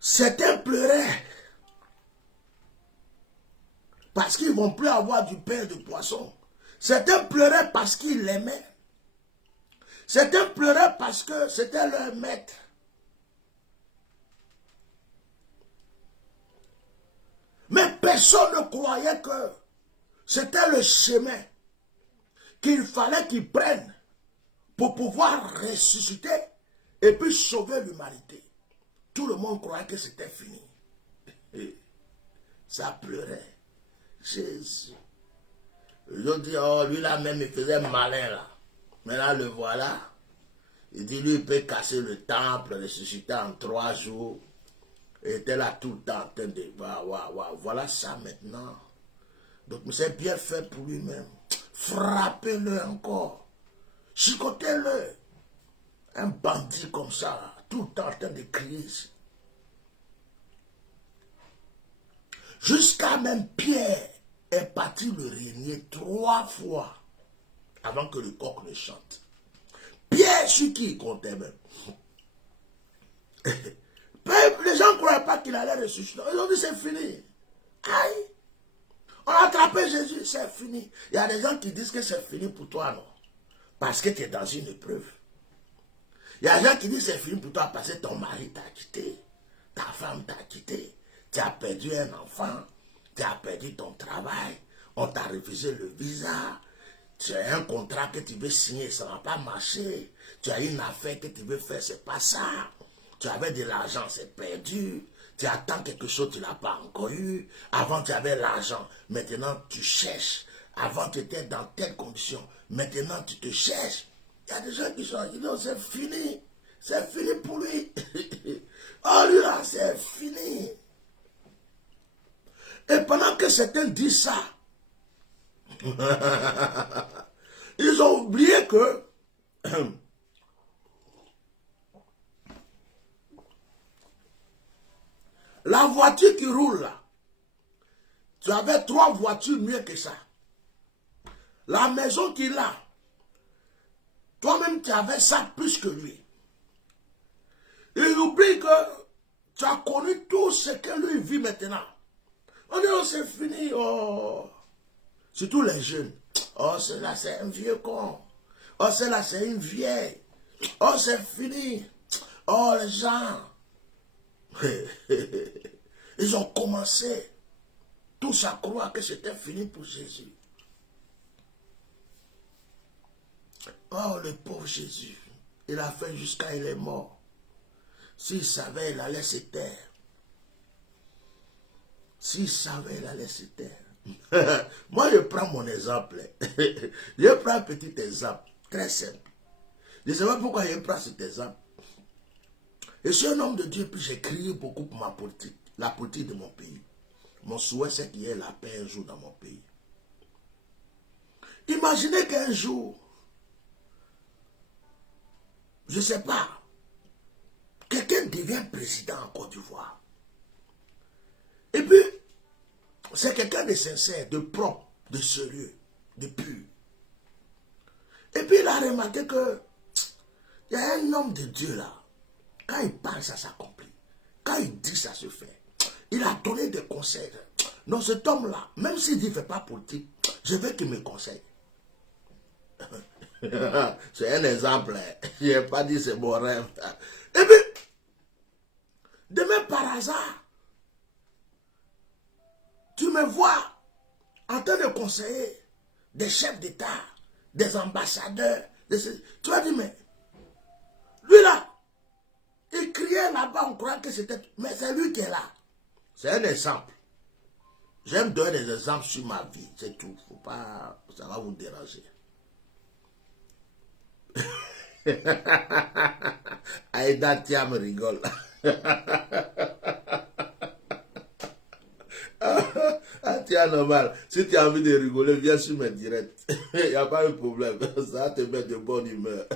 Certains pleuraient parce qu'ils ne vont plus avoir du pain et du poisson. Certains pleuraient parce qu'ils l'aimaient. Certains pleuraient parce que c'était leur maître. Mais personne ne croyait que c'était le chemin qu'il fallait qu'ils prennent pour pouvoir ressusciter et puis sauver l'humanité. Tout le monde croyait que c'était fini. Et ça pleurait. Jésus. Ils ont dit, oh, lui là même, il faisait malin là. Mais là, le voilà. Il dit, lui, il peut casser le temple, ressusciter en 3 jours. Il était là tout le temps en train de... Voilà ça maintenant. Donc, c'est bien fait pour lui-même. Frappez-le encore. Chicotez-le. Un bandit comme ça, tout le temps en train de crier. Jusqu'à même Pierre est parti le régner 3 fois avant que le coq ne chante. Pierre, sur qui il comptait même. Les gens ne croyaient pas qu'il allait ressusciter. Ils ont dit c'est fini. Aïe. On a attrapé Jésus, c'est fini. Il y a des gens qui disent que c'est fini pour toi, non. Parce que tu es dans une épreuve. Il y a des gens qui disent que c'est fini pour toi parce que ton mari t'a quitté. Ta femme t'a quitté. Tu as perdu un enfant. Tu as perdu ton travail. On t'a refusé le visa. Tu as un contrat que tu veux signer, ça ne va pas marcher. Tu as une affaire que tu veux faire, c'est pas ça. Tu avais de l'argent, c'est perdu. Tu attends quelque chose, tu ne l'as pas encore eu. Avant, tu avais l'argent. Maintenant, tu cherches. Avant, tu étais dans telle condition. Maintenant, tu te cherches. Il y a des gens qui sont dit, non, c'est fini. C'est fini pour lui. Oh, lui là, c'est fini. Et pendant que certains disent ça, ils ont oublié que la voiture qui roule là, tu avais 3 voitures mieux que ça. La maison qu'il a, toi-même tu avais ça plus que lui. Il oublie que tu as connu tout ce que lui vit maintenant. On dit, oh, c'est fini, oh. Surtout les jeunes. Oh, cela c'est un vieux con. Oh, cela c'est une vieille. Oh, c'est fini. Oh, les gens. Ils ont commencé tous à croire que c'était fini pour Jésus. Oh, le pauvre Jésus. Il a fait jusqu'à il est mort. S'il savait, il allait se taire. S'il savait, il allait se taire. Moi, je prends mon exemple. Je prends un petit exemple, très simple. Je ne sais pas pourquoi je prends cet exemple. Je suis un homme de Dieu, puis j'ai crié beaucoup pour ma politique. la politique de mon pays. Mon souhait, c'est qu'il y ait la paix un jour dans mon pays. Imaginez qu'un jour, je ne sais pas, quelqu'un devient président en Côte d'Ivoire. Et puis, c'est quelqu'un de sincère, de propre, de sérieux, de pur. Et puis, il a remarqué que il y a un homme de Dieu là. Quand il parle, ça s'accomplit. Quand il dit, ça se fait. Il a donné des conseils. Non, cet homme-là, même s'il dit qu'il ne fait pas politique, je veux qu'il me conseille. C'est un exemple. Je n'ai pas dit c'est mon rêve. Et puis, demain par hasard, tu me vois en train de conseiller des chefs d'État, des ambassadeurs. Tu vas dire, mais lui là, il criait là-bas, on croyait que c'était... Mais c'est lui qui est là. C'est un exemple. J'aime donner des exemples sur ma vie, c'est tout. Faut pas... Ça va vous déranger. Aïda Tia me rigole. Ah, tiens, normal. Si tu as envie de rigoler, viens sur mes directs. Il n'y a pas de problème. Ça va te mettre de bonne humeur.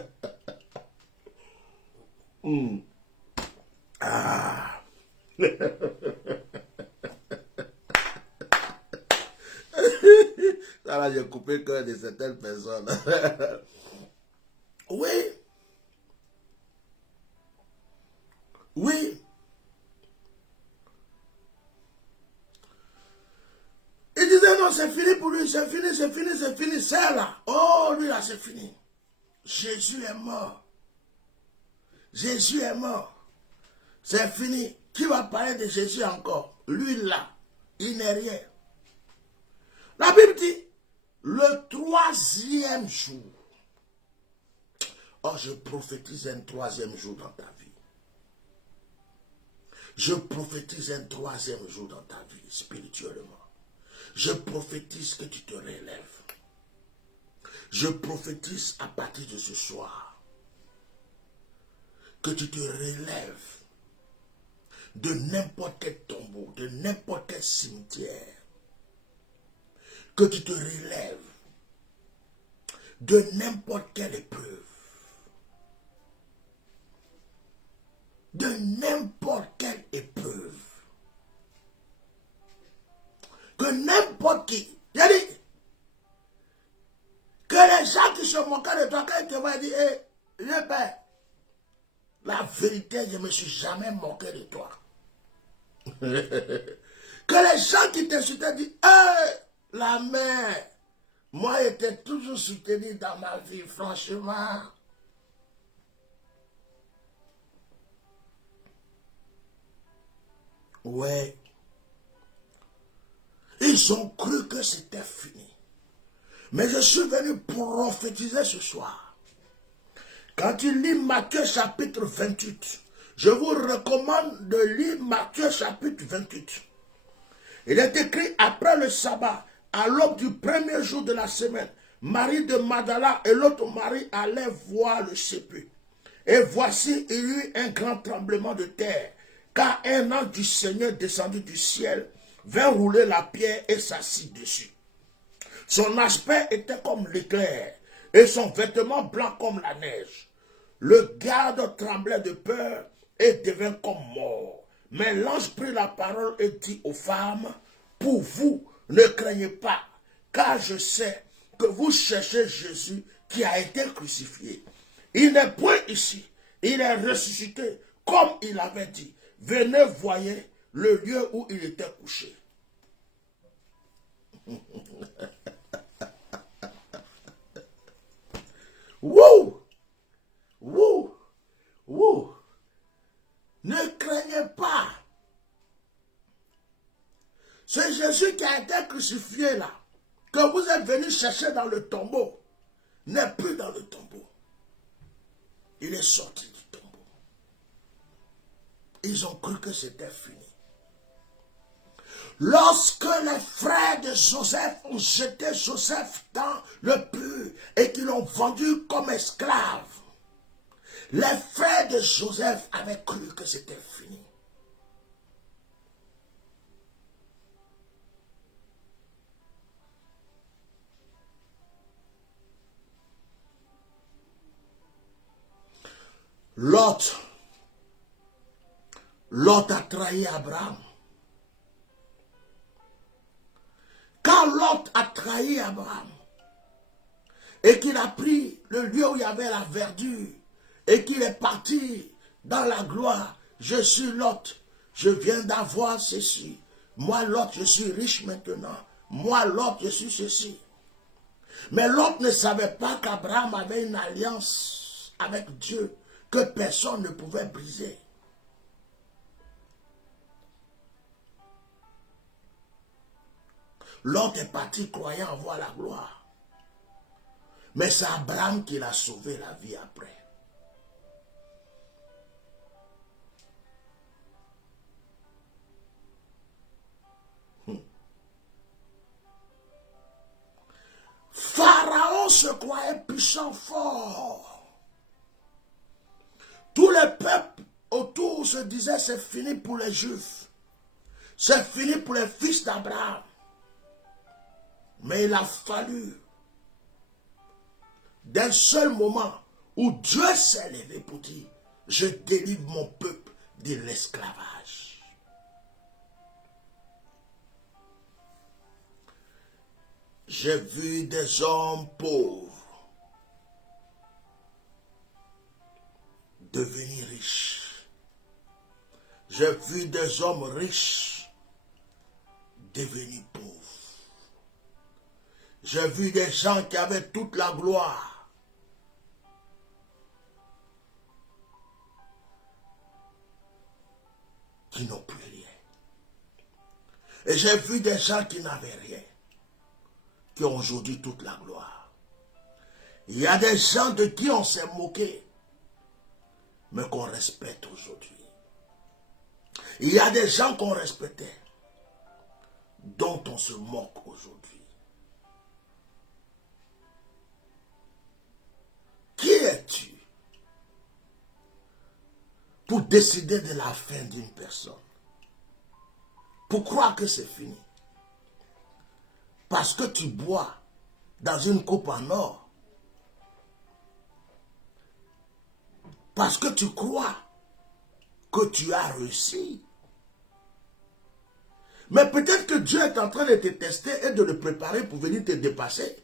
Ah. Ça va, j'ai coupé le cœur de certaines personnes. Oui. Oui. Il disait non, c'est fini pour lui, c'est fini, c'est fini, c'est fini, c'est là. Oh, lui là, c'est fini. Jésus est mort. Jésus est mort. C'est fini. Qui va parler de Jésus encore? Lui là, il n'est rien. La Bible dit, le troisième jour. Oh, je prophétise un troisième jour dans ta vie. Je prophétise un troisième jour dans ta vie, spirituellement. Je prophétise que tu te relèves. Je prophétise à partir de ce soir que tu te relèves de n'importe quel tombeau, de n'importe quel cimetière. Que tu te relèves de n'importe quelle épreuve. De n'importe quelle épreuve. Que n'importe qui. Il a dit que les gens qui se moquaient de toi, quand ils te voient, ils disent, hey, le père, la vérité, je ne me suis jamais moqué de toi. Que les gens qui t'insultaient disent, hey, la mère, moi, j'étais toujours soutenu dans ma vie, franchement. Ouais. Ils ont cru que c'était fini. Mais je suis venu prophétiser ce soir. Quand tu lis Matthieu chapitre 28, je vous recommande de lire Matthieu chapitre 28. Il est écrit après le sabbat, à l'aube du premier jour de la semaine, Marie de Magdala et l'autre Marie allaient voir le sépulcre. Et voici, il y eut un grand tremblement de terre, car un ange du Seigneur descendu du ciel vint rouler la pierre et s'assit dessus. Son aspect était comme l'éclair, et son vêtement blanc comme la neige. Le garde tremblait de peur et devint comme mort. Mais l'ange prit la parole et dit aux femmes, pour vous, ne craignez pas, car je sais que vous cherchez Jésus qui a été crucifié. Il n'est point ici, il est ressuscité, comme il avait dit. Venez, voyez le lieu où il était couché. Wouh! Wouh! Wouh! Ne craignez pas. C'est Jésus qui a été crucifié là, que vous êtes venu chercher dans le tombeau, n'est plus dans le tombeau. Il est sorti du tombeau. Ils ont cru que c'était fini. Lorsque les frères de Joseph ont jeté Joseph dans le puits et qu'ils l'ont vendu comme esclave, les frères de Joseph avaient cru que c'était fini. Lot a trahi Abraham. Quand Lot a trahi Abraham, et qu'il a pris le lieu où il y avait la verdure, et qu'il est parti dans la gloire, je suis Lot, je viens d'avoir ceci. Moi, Lot, je suis riche maintenant. Moi, Lot, je suis ceci. Mais Lot ne savait pas qu'Abraham avait une alliance avec Dieu que personne ne pouvait briser. Lot est parti croyant avoir la gloire. Mais c'est Abraham qui l'a sauvé la vie après. Pharaon se croyait puissant, fort. Tous les peuples autour se disaient c'est fini pour les Juifs. C'est fini pour les fils d'Abraham. Mais il a fallu d'un seul moment où Dieu s'est levé pour dire je délivre mon peuple de l'esclavage. J'ai vu des hommes pauvres devenir riches. J'ai vu des hommes riches devenir pauvres. J'ai vu des gens qui avaient toute la gloire qui n'ont plus rien. Et j'ai vu des gens qui n'avaient rien, qui ont aujourd'hui toute la gloire. Il y a des gens de qui on s'est moqué, mais qu'on respecte aujourd'hui. Il y a des gens qu'on respectait, dont on se moque aujourd'hui. Qui es-tu pour décider de la fin d'une personne? Pour croire que c'est fini? Parce que tu bois dans une coupe en or. Parce que tu crois que tu as réussi. Mais peut-être que Dieu est en train de te tester et de le préparer pour venir te dépasser.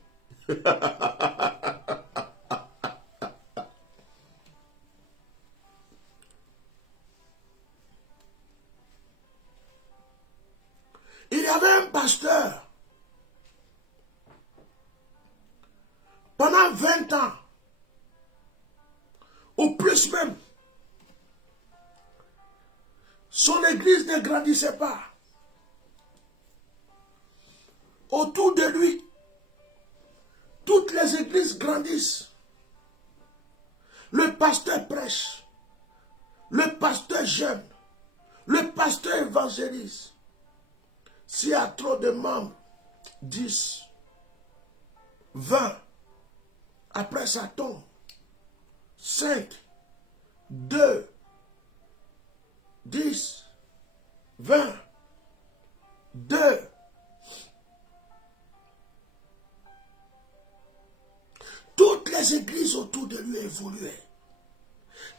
Il y avait un pasteur. Pendant 20 ans, ou plus même, son église ne grandissait pas. Autour de lui, toutes les églises grandissent. Le pasteur prêche, le pasteur jeûne, le pasteur évangélise. S'il y a trop de membres, 10, 20, après ça tombe. 5, 2, 10, 20, 2. Toutes les églises autour de lui évoluaient.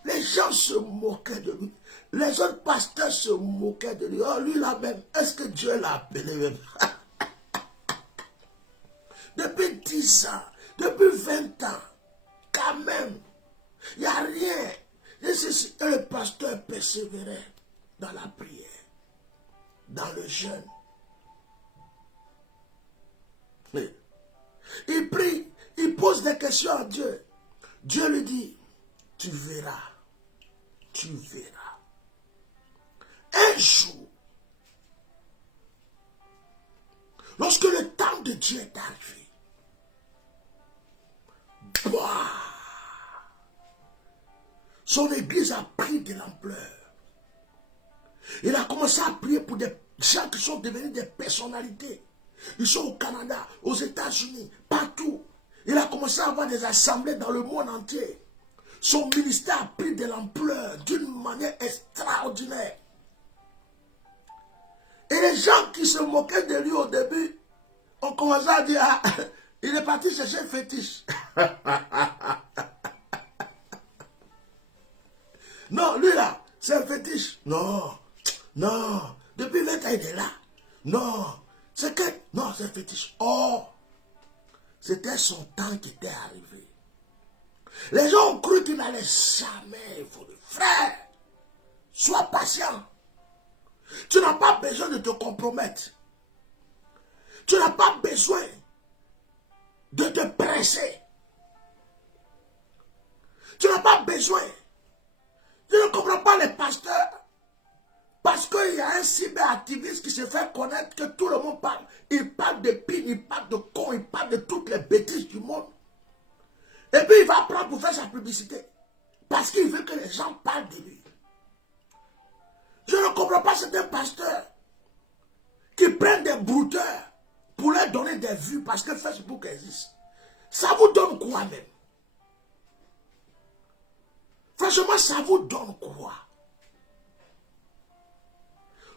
Les gens se moquaient de lui. Les autres pasteurs se moquaient de lui. Oh, lui là même, est-ce que Dieu l'a appelé même? Depuis 10 ans, depuis 20 ans, quand même, il n'y a rien. Et le pasteur persévérait dans la prière, dans le jeûne. Il prie, il pose des questions à Dieu. Dieu lui dit, tu verras, tu verras. Un jour, lorsque le temps de Dieu est arrivé, bah, son église a pris de l'ampleur. Il a commencé à prier pour des gens qui sont devenus des personnalités. Ils sont au Canada, aux États-Unis, partout. Il a commencé à avoir des assemblées dans le monde entier. Son ministère a pris de l'ampleur d'une manière extraordinaire. Et les gens qui se moquaient de lui au début ont commencé à dire, ah, il est parti chercher un fétiche. Non, lui là, c'est un fétiche. Non, non, depuis 20 ans, il est là. Non, c'est que, non, c'est un fétiche. Oh, c'était son temps qui était arrivé. Les gens ont cru qu'il n'allait jamais évoluer. Frère, sois patient. Tu n'as pas besoin de te compromettre. Tu n'as pas besoin de te presser. Tu n'as pas besoin. Je ne comprends pas les pasteurs. Parce qu'il y a un cyberactiviste qui se fait connaître que tout le monde parle. Il parle de pine, il parle de con, il parle de toutes les bêtises du monde. Et puis il va prendre pour faire sa publicité. Parce qu'il veut que les gens parlent de lui. Je ne comprends pas certains pasteurs qui prennent des brouteurs pour leur donner des vues parce que Facebook existe. Ça vous donne quoi même? Franchement, ça vous donne quoi?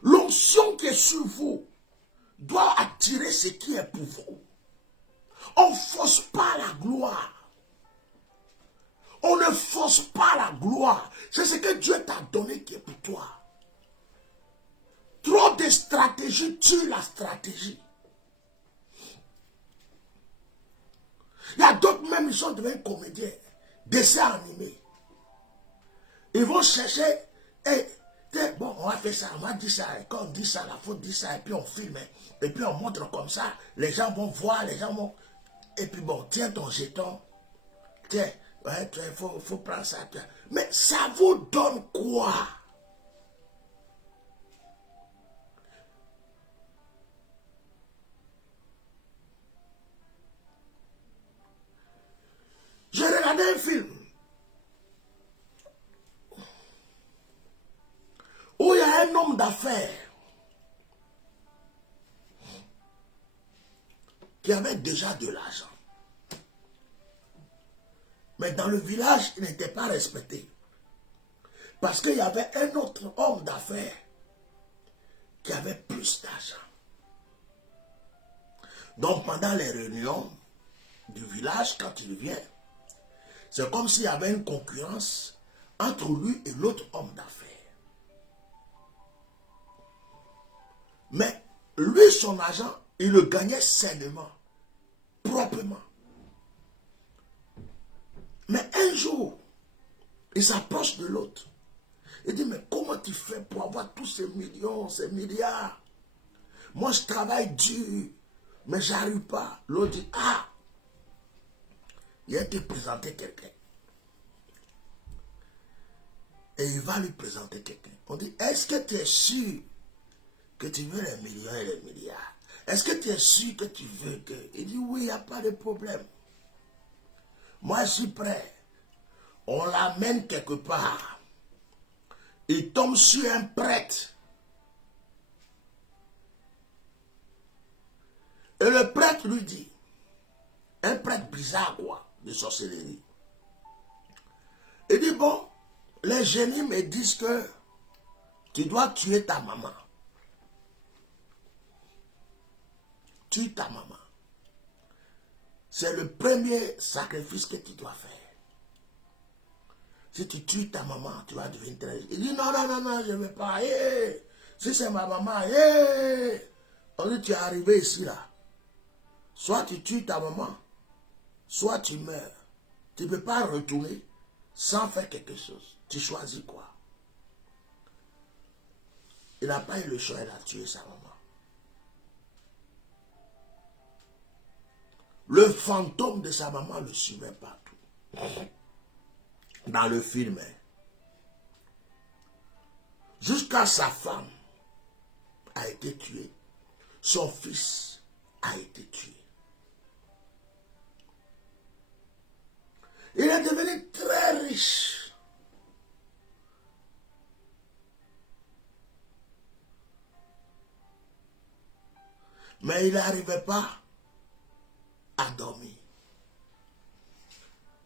L'onction qui est sur vous doit attirer ce qui est pour vous. On ne force pas la gloire. On ne force pas la gloire. C'est ce que Dieu t'a donné qui est pour toi. Trop de stratégies tuent la stratégie. Il y a d'autres même, ils sont devenus comédiens, dessins animés. Ils vont chercher, et bon, on va faire ça, on va dire ça, et quand on dit ça, la faute dit ça, et puis on filme, et puis on montre comme ça, les gens vont voir, les gens vont, et puis bon, tiens ton jeton, tiens, ouais, il faut prendre ça, tiens. Mais ça vous donne quoi? J'ai regardé un film où il y a un homme d'affaires qui avait déjà de l'argent. Mais dans le village, il n'était pas respecté. Parce qu'il y avait un autre homme d'affaires qui avait plus d'argent. Donc pendant les réunions du village, quand il vient, c'est comme s'il y avait une concurrence entre lui et l'autre homme d'affaires. Mais lui, son argent, il le gagnait sainement, proprement. Mais un jour, il s'approche de l'autre. Il dit, mais comment tu fais pour avoir tous ces millions, ces milliards? Moi, je travaille dur, mais je n'arrive pas. L'autre dit, ah, il a été présenté quelqu'un. Et il va lui présenter quelqu'un. On dit, est-ce que tu es sûr que tu veux les millions et les milliards? Est-ce que tu es sûr que tu veux que... Il dit, oui, il n'y a pas de problème. Moi, je suis prêt. On l'amène quelque part. Il tombe sur un prêtre. Et le prêtre lui dit, un prêtre bizarre quoi, de sorcellerie. Il dit, bon, les génies me disent que tu dois tuer ta maman. Tue ta maman. C'est le premier sacrifice que tu dois faire. Si tu tues ta maman, tu vas devenir très... Il dit, non, non, non, non, je ne veux pas. Hey, si c'est ma maman, hey. On dit, tu es arrivé ici, là. Soit tu tues ta maman, soit tu meurs. Tu ne peux pas retourner sans faire quelque chose. Tu choisis quoi? Il n'a pas eu le choix, il a tué sa maman. Le fantôme de sa maman le suivait partout. Dans le film. Jusqu'à sa femme a été tuée. Son fils a été tué. Il est devenu très riche. Mais il n'arrivait pas à dormir.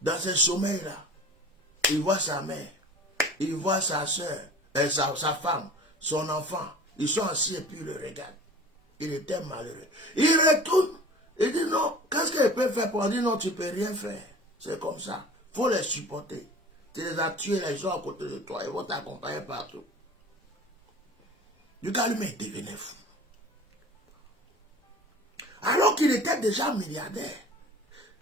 Dans ce sommeil-là, il voit sa mère, il voit sa soeur, sa femme, son enfant. Ils sont assis et puis il le regarde. Il était malheureux. Il retourne, il dit non, qu'est-ce qu'il peut faire pour dire non, tu ne peux rien faire. C'est comme ça. Il faut les supporter. Tu les as tués, les gens à côté de toi, ils vont t'accompagner partout. Le gars lui-même devenait fou. Alors qu'il était déjà milliardaire.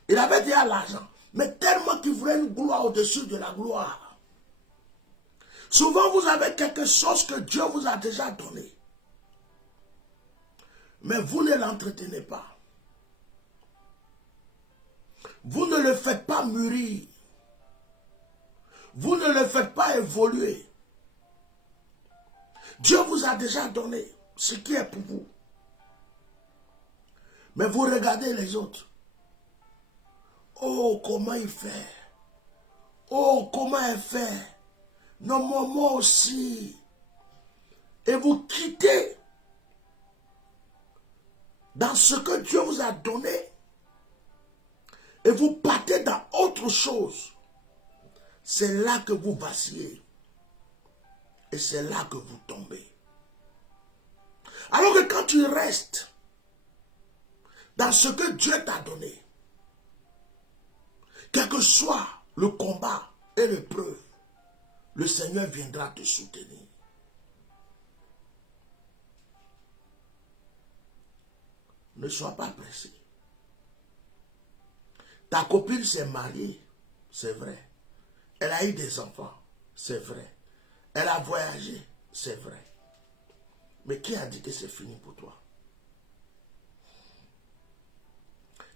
Il avait déjà l'argent. Mais tellement qu'il voulait une gloire au-dessus de la gloire. Souvent, vous avez quelque chose que Dieu vous a déjà donné. Mais vous ne l'entretenez pas. Vous ne le faites pas mûrir. Vous ne le faites pas évoluer. Dieu vous a déjà donné ce qui est pour vous. Mais vous regardez les autres. Oh, comment il fait. Oh, comment elle fait. Non, moi aussi. Et vous quittez dans ce que Dieu vous a donné. Et vous partez dans autre chose. C'est là que vous vacillez. Et c'est là que vous tombez. Alors que quand tu restes dans ce que Dieu t'a donné, quel que soit le combat et l'épreuve, le Seigneur viendra te soutenir. Ne sois pas pressé. Ta copine s'est mariée, c'est vrai. Elle a eu des enfants, c'est vrai. Elle a voyagé, c'est vrai. Mais qui a dit que c'est fini pour toi?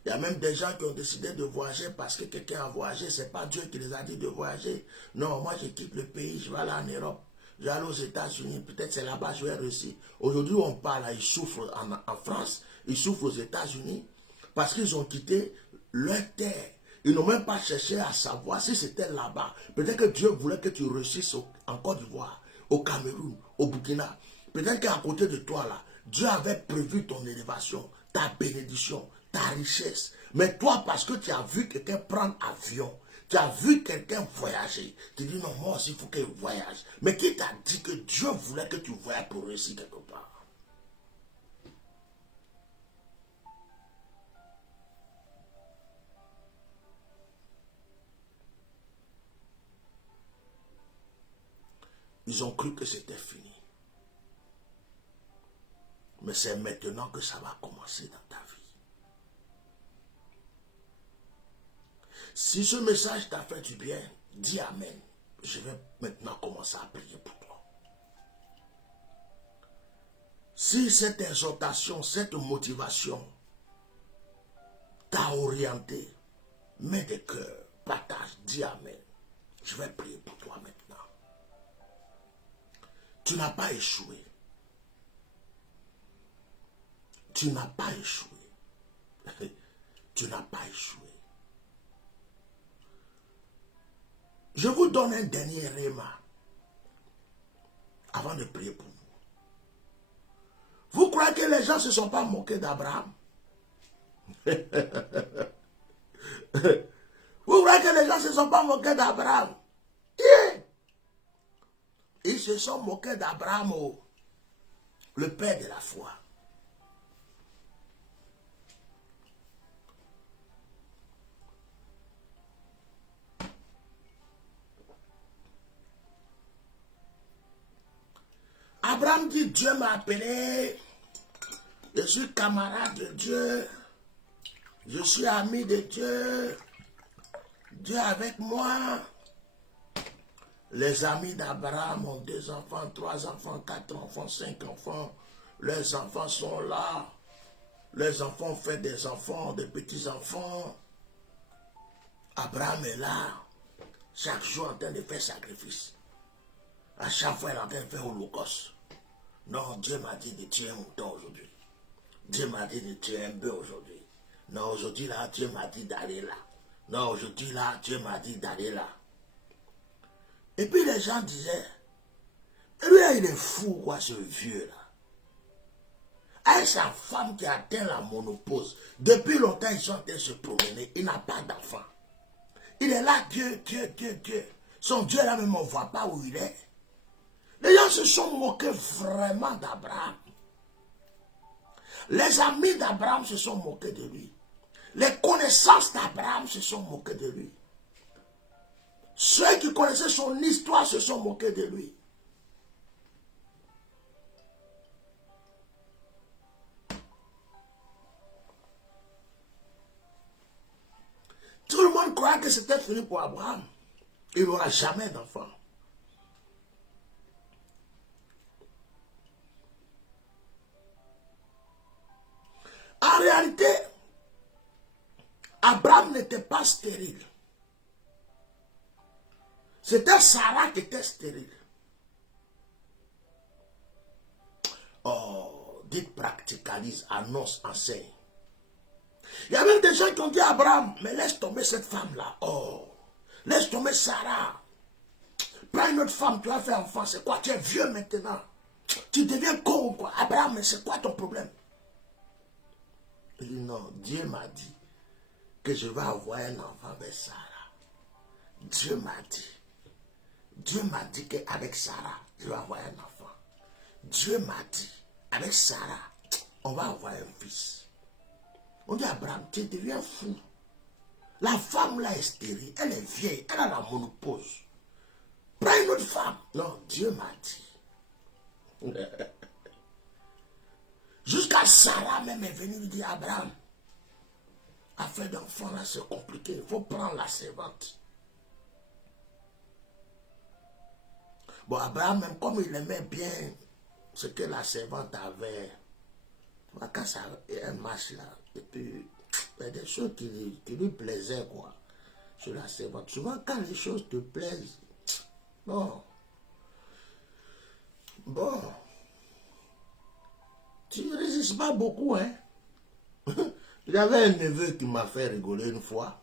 Il y a même des gens qui ont décidé de voyager parce que quelqu'un a voyagé. Ce n'est pas Dieu qui les a dit de voyager. Non, moi je quitte le pays, je vais aller en Europe. Je vais aller aux États-Unis. Peut-être c'est là-bas que je vais réussir. Aujourd'hui, on parle, ils souffrent en France, ils souffrent aux États-Unis parce qu'ils ont quitté leur terre. Ils n'ont même pas cherché à savoir si c'était là-bas. Peut-être que Dieu voulait que tu réussisses en Côte d'Ivoire, au Cameroun, au Burkina. Peut-être qu'à côté de toi, là, Dieu avait prévu ton élévation, ta bénédiction, ta richesse. Mais toi, parce que tu as vu quelqu'un prendre avion, tu as vu quelqu'un voyager, tu dis non, moi aussi, il faut qu'il voyage. Mais qui t'a dit que Dieu voulait que tu voyages pour réussir quelque part? Ils ont cru que c'était fini. Mais c'est maintenant que ça va commencer dans ta vie. Si ce message t'a fait du bien, dis Amen. Je vais maintenant commencer à prier pour toi. Si cette exhortation, cette motivation t'a orienté, mets des cœurs, partage, dis Amen. Je vais prier pour toi maintenant. Tu n'as pas échoué. Tu n'as pas échoué. Tu n'as pas échoué. Je vous donne un dernier réma avant de prier pour vous. Vous croyez que les gens ne se sont pas moqués d'Abraham? Vous croyez que les gens ne se sont pas moqués d'Abraham? Yeah. Ils se sont moqués d'Abraham, le père de la foi. Abraham dit, Dieu m'a appelé, je suis camarade de Dieu, je suis ami de Dieu, Dieu avec moi. Les amis d'Abraham ont 2 enfants, 3 enfants, 4 enfants, 5 enfants. Les enfants sont là. Les enfants font des enfants, des petits-enfants. Abraham est là, chaque jour en train de faire sacrifice. À chaque fois, il est en train de faire holocauste. Non, Dieu m'a dit de tuer un mouton aujourd'hui. Dieu m'a dit de tuer un bœuf aujourd'hui. Non, aujourd'hui là, Dieu m'a dit d'aller là. Non, aujourd'hui là, Dieu m'a dit d'aller là. Et puis les gens disaient, lui il est fou quoi ce vieux là. Avec sa femme qui a atteint la ménopause, depuis longtemps ils sont en train de se promener, il n'a pas d'enfant. Il est là, Dieu, Dieu, Dieu, Dieu. Son Dieu là même on ne voit pas où il est. Les gens se sont moqués vraiment d'Abraham. Les amis d'Abraham se sont moqués de lui. Les connaissances d'Abraham se sont moqués de lui. Ceux qui connaissaient son histoire se sont moqués de lui. Tout le monde croyait que c'était fini pour Abraham. Il n'aura jamais d'enfant. En réalité, Abraham n'était pas stérile. C'était Sarah qui était stérile. Oh, dites practicalise, annonce, enseigne. Il y a même des gens qui ont dit à Abraham, mais laisse tomber cette femme-là. Oh, laisse tomber Sarah. Prends une autre femme, tu vas faire enfant. C'est quoi? Tu es vieux maintenant. Tu deviens con, quoi. Abraham, mais c'est quoi ton problème? Il dit non, Dieu m'a dit que je vais avoir un enfant avec Sarah. Dieu m'a dit. Dieu m'a dit qu'avec Sarah, je vais avoir un enfant. Dieu m'a dit, avec Sarah, on va avoir un fils. On dit à Abraham, tu deviens fou. La femme là est stérile, elle est vieille, elle a la ménopause. Prends une autre femme. Non, Dieu m'a dit. Jusqu'à Sarah même est venue lui dire, Abraham, affaire d'enfant là c'est compliqué, il faut prendre la servante. Bon, Abraham, même comme il aimait bien ce que la servante avait, quand ça un match là, et puis il y a des choses qui lui plaisaient, quoi, sur la servante. Souvent, quand les choses te plaisent, bon, tu ne résistes pas beaucoup, hein. J'avais un neveu qui m'a fait rigoler une fois.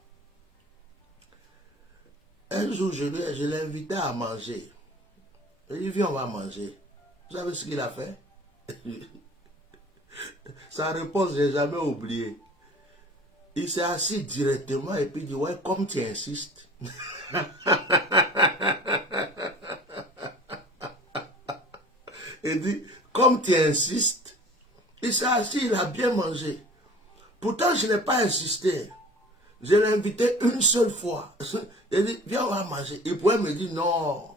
Un jour, je l'ai invité à manger. Il dit, viens, on va manger. Vous savez ce qu'il a fait? Sa réponse, je n'ai jamais oublié. Il s'est assis directement et puis il dit, ouais, comme tu insistes. Il dit, comme tu insistes, il s'est assis, il a bien mangé. Pourtant, je n'ai pas insisté. Je l'ai invité une seule fois. Il dit, viens, on va manger. Il pouvait me dire non.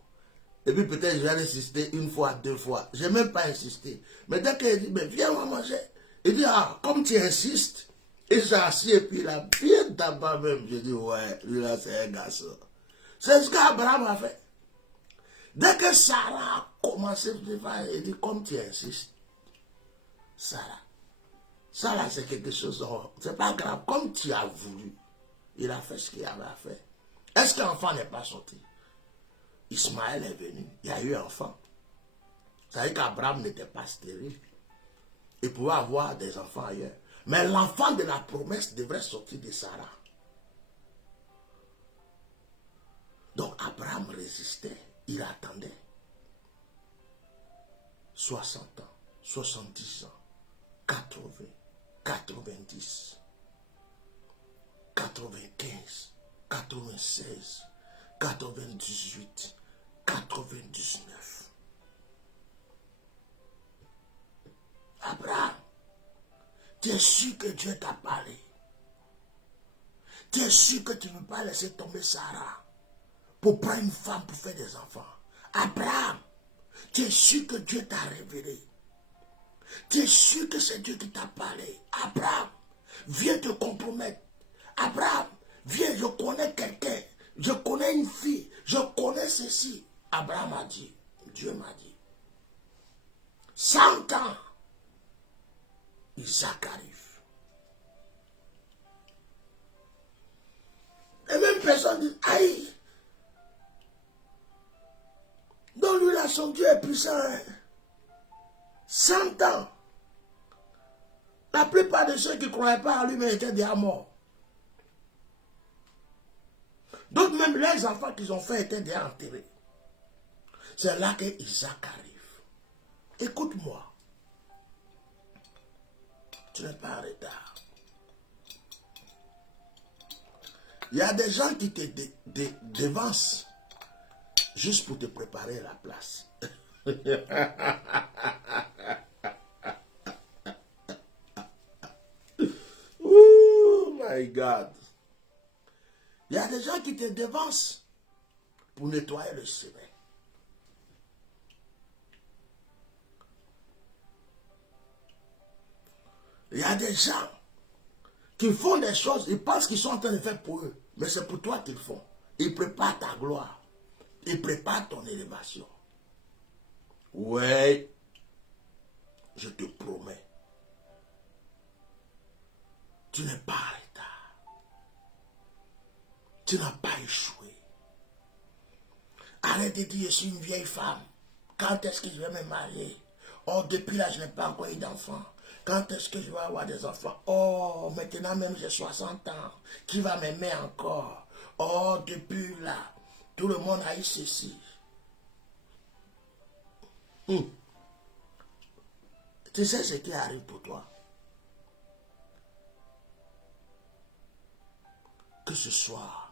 Et puis peut-être je vais insister une fois, deux fois. Je n'ai même pas insisté. Mais dès qu'il dit, mais viens, on va manger. Il dit, ah, comme tu insistes, il s'est assis et puis il a bien d'abord même. Je dis, ouais, lui là, c'est un garçon. C'est ce qu'Abraham a fait. Dès que Sarah a commencé à faire, il dit, comme tu insistes, Sarah. Sarah, c'est quelque chose, c'est pas grave. Comme tu as voulu, il a fait ce qu'il avait à faire. Est-ce qu'un enfant n'est pas sorti? Ismaël est venu, il y a eu un enfant. Ça veut dire qu'Abraham n'était pas stérile. Il pouvait avoir des enfants ailleurs. Mais l'enfant de la promesse devrait sortir de Sarah. Donc Abraham résistait, il attendait. 60 ans, 70 ans, 80, 90, 95, 96, 98, 99. Abraham, tu es sûr que Dieu t'a parlé. Tu es sûr que tu ne peux pas laisser tomber Sarah pour prendre une femme pour faire des enfants. Abraham, tu es sûr que Dieu t'a révélé. Tu es sûr que c'est Dieu qui t'a parlé. Abraham, viens te compromettre. Abraham, viens, je connais quelqu'un. Je connais une fille. Je connais ceci. Abraham a dit, Dieu m'a dit. 100 ans, Isaac arrive. Et même personne dit, aïe. Donc lui là, son Dieu est puissant. Hein? 100 ans. La plupart de ceux qui ne croyaient pas en lui, mais étaient déjà morts. D'autres même, les enfants qu'ils ont fait étaient déjà enterrés. C'est là que Isaac arrive. Écoute-moi. Tu n'es pas en retard. Il y a des gens qui te devancent juste pour te préparer la place. Oh my God. Il y a des gens qui te devancent pour nettoyer le chemin. Il y a des gens qui font des choses, ils pensent qu'ils sont en train de faire pour eux, mais c'est pour toi qu'ils font. Ils préparent ta gloire. Ils préparent ton élévation. Ouais, je te promets, tu n'es pas en retard. Tu n'as pas échoué. Arrête de dire, je suis une vieille femme. Quand est-ce que je vais me marier? Oh, depuis là, je n'ai pas encore eu d'enfant. Quand est-ce que je vais avoir des enfants? Oh, maintenant même j'ai 60 ans. Qui va m'aimer encore? Oh, depuis là, tout le monde a eu ceci. Tu sais ce qui arrive pour toi? Que ce soit,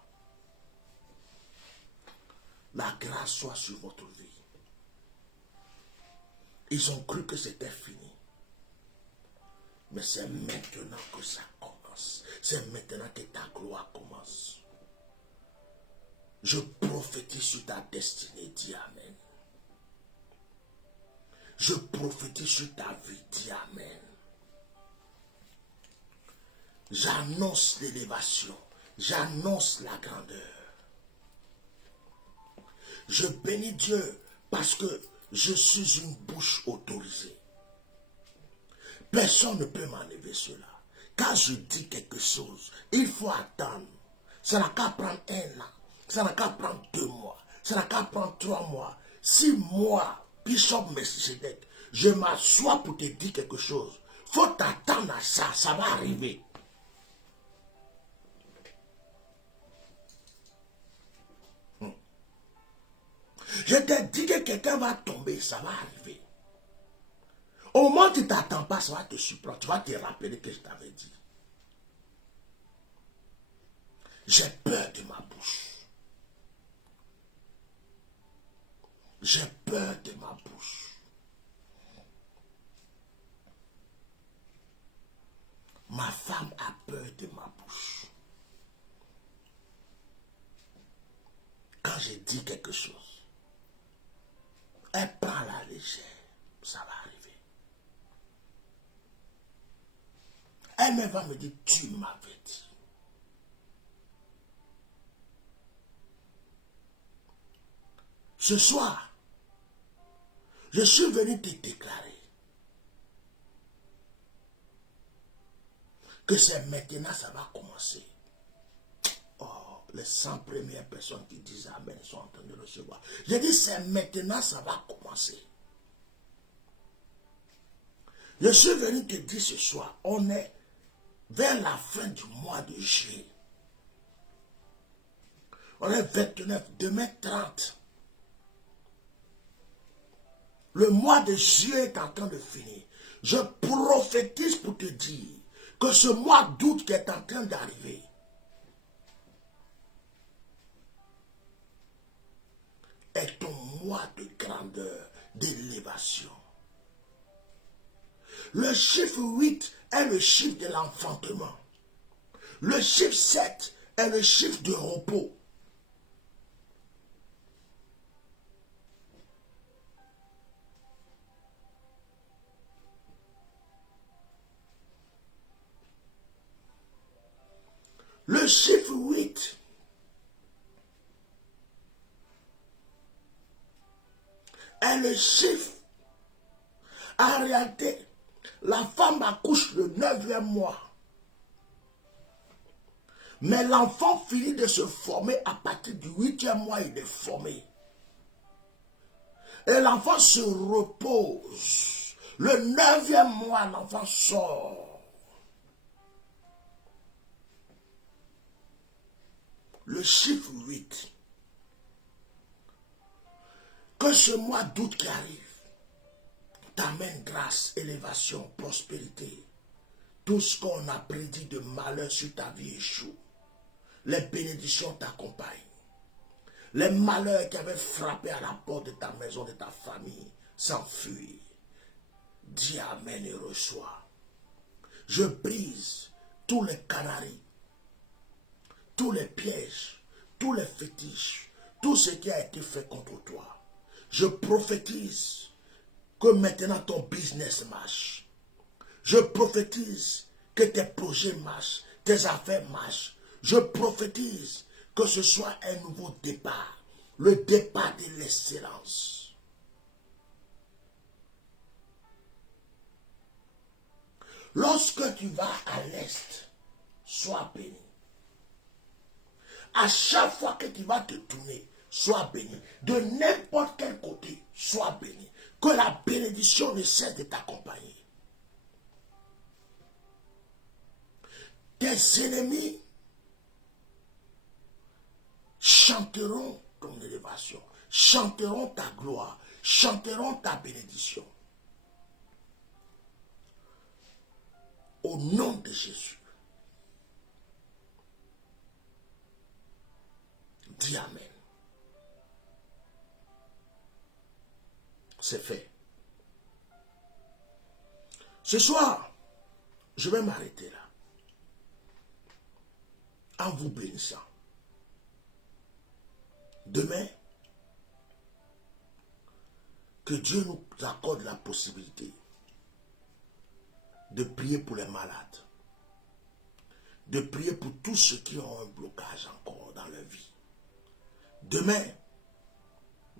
la grâce soit sur votre vie. Ils ont cru que c'était fini. Mais c'est maintenant que ça commence. C'est maintenant que ta gloire commence. Je prophétise sur ta destinée, dis Amen. Je prophétise sur ta vie, dis Amen. J'annonce l'élévation. J'annonce la grandeur. Je bénis Dieu parce que je suis une bouche autorisée. Personne ne peut m'enlever cela. Quand je dis quelque chose, il faut attendre. Ça n'a qu'à prendre 1 an. Ça n'a qu'à prendre 2 mois. Ça n'a qu'à prendre 3 mois. Si moi, Bishop Melchisedec, je m'assois pour te dire quelque chose, faut t'attendre à ça, ça va arriver. Je te dis que quelqu'un va tomber, ça va arriver. Au moment où tu ne t'attends pas, ça va te surprendre. Tu vas te rappeler que je t'avais dit. J'ai peur de ma bouche. J'ai peur de ma bouche. Ma femme a peur de ma bouche. Quand je dis quelque chose, elle prend la légère. Ça va arriver. Elle-même va me dire, tu m'avais dit. Ce soir, je suis venu te déclarer que c'est maintenant ça va commencer. Oh, les 100 premières personnes qui disent Amen sont en train de recevoir. J'ai dit c'est maintenant ça va commencer. Je suis venu te dire ce soir, on est vers la fin du mois de juillet. On est 29, demain 30. Le mois de juillet est en train de finir. Je prophétise pour te dire que ce mois d'août qui est en train d'arriver est ton mois de grandeur, d'élévation. Le chiffre 8 est le chiffre de l'enfantement. Le chiffre 7 est le chiffre de repos. Le chiffre 8 est le chiffre. En réalité, la femme accouche le 9e mois. Mais l'enfant finit de se former à partir du 8e mois, il est formé. Et l'enfant se repose. Le 9e mois, l'enfant sort. Le chiffre 8. Que ce mois d'août qui arrive t'amène grâce, élévation, prospérité. Tout ce qu'on a prédit de malheur sur ta vie échoue. Les bénédictions t'accompagnent. Les malheurs qui avaient frappé à la porte de ta maison, de ta famille, s'enfuient. Dis Amen et reçois. Je brise tous les canaris, tous les pièges, tous les fétiches, tout ce qui a été fait contre toi. Je prophétise que maintenant ton business marche. Je prophétise que tes projets marchent, tes affaires marchent. Je prophétise que ce soit un nouveau départ, le départ de l'excellence. Lorsque tu vas à l'est, sois béni. À chaque fois que tu vas te tourner, sois béni. De n'importe quel côté, sois béni. Que la bénédiction ne cesse de t'accompagner. Tes ennemis chanteront ton élévation, chanteront ta gloire, chanteront ta bénédiction. Au nom de Jésus. Dis Amen. C'est fait. Ce soir, je vais m'arrêter là. En vous bénissant. Demain, que Dieu nous accorde la possibilité de prier pour les malades, de prier pour tous ceux qui ont un blocage encore dans leur vie. Demain,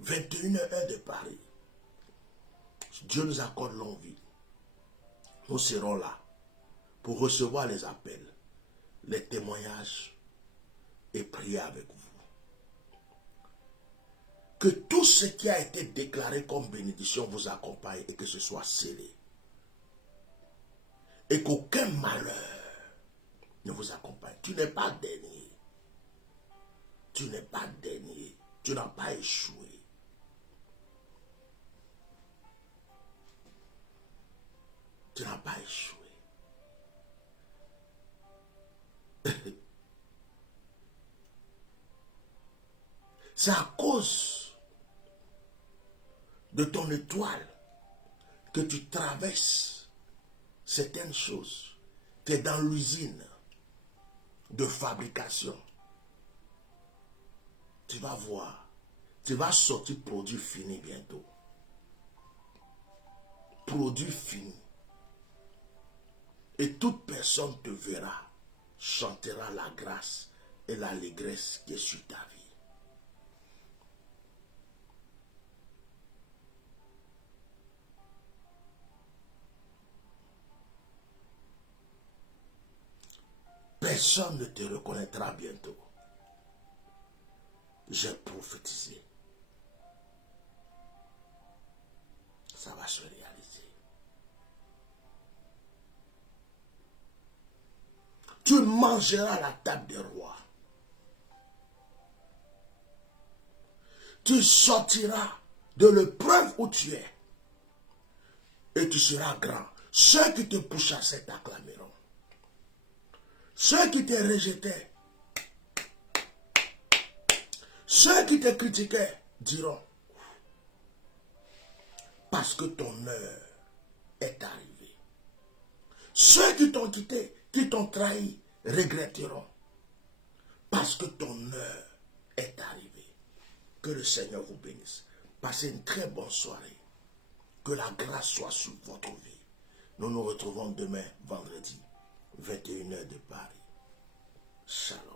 21h de Paris, Dieu nous accorde longue vie. Nous serons là pour recevoir les appels, les témoignages et prier avec vous. Que tout ce qui a été déclaré comme bénédiction vous accompagne et que ce soit scellé. Et qu'aucun malheur ne vous accompagne. Tu n'es pas dernier. Tu n'es pas dernier. Tu n'as pas échoué. Tu n'as pas échoué. C'est à cause de ton étoile que tu traverses certaines choses. Tu es dans l'usine de fabrication. Tu vas voir. Tu vas sortir produit fini bientôt. Produit fini. Et toute personne te verra, chantera la grâce et l'allégresse qui est sur ta vie. Personne ne te reconnaîtra bientôt. J'ai prophétisé. Ça va se réaliser. Tu mangeras à la table des rois. Tu sortiras de l'épreuve où tu es. Et tu seras grand. Ceux qui te pourchassaient t'acclameront. Ceux qui te rejetaient, ceux qui te critiquaient diront, parce que ton heure est arrivée. Ceux qui t'ont quitté, qui t'ont trahi, regretteront, parce que ton heure est arrivée. Que le Seigneur vous bénisse. Passez une très bonne soirée. Que la grâce soit sur votre vie. Nous nous retrouvons demain, vendredi, 21h de Paris. Shalom.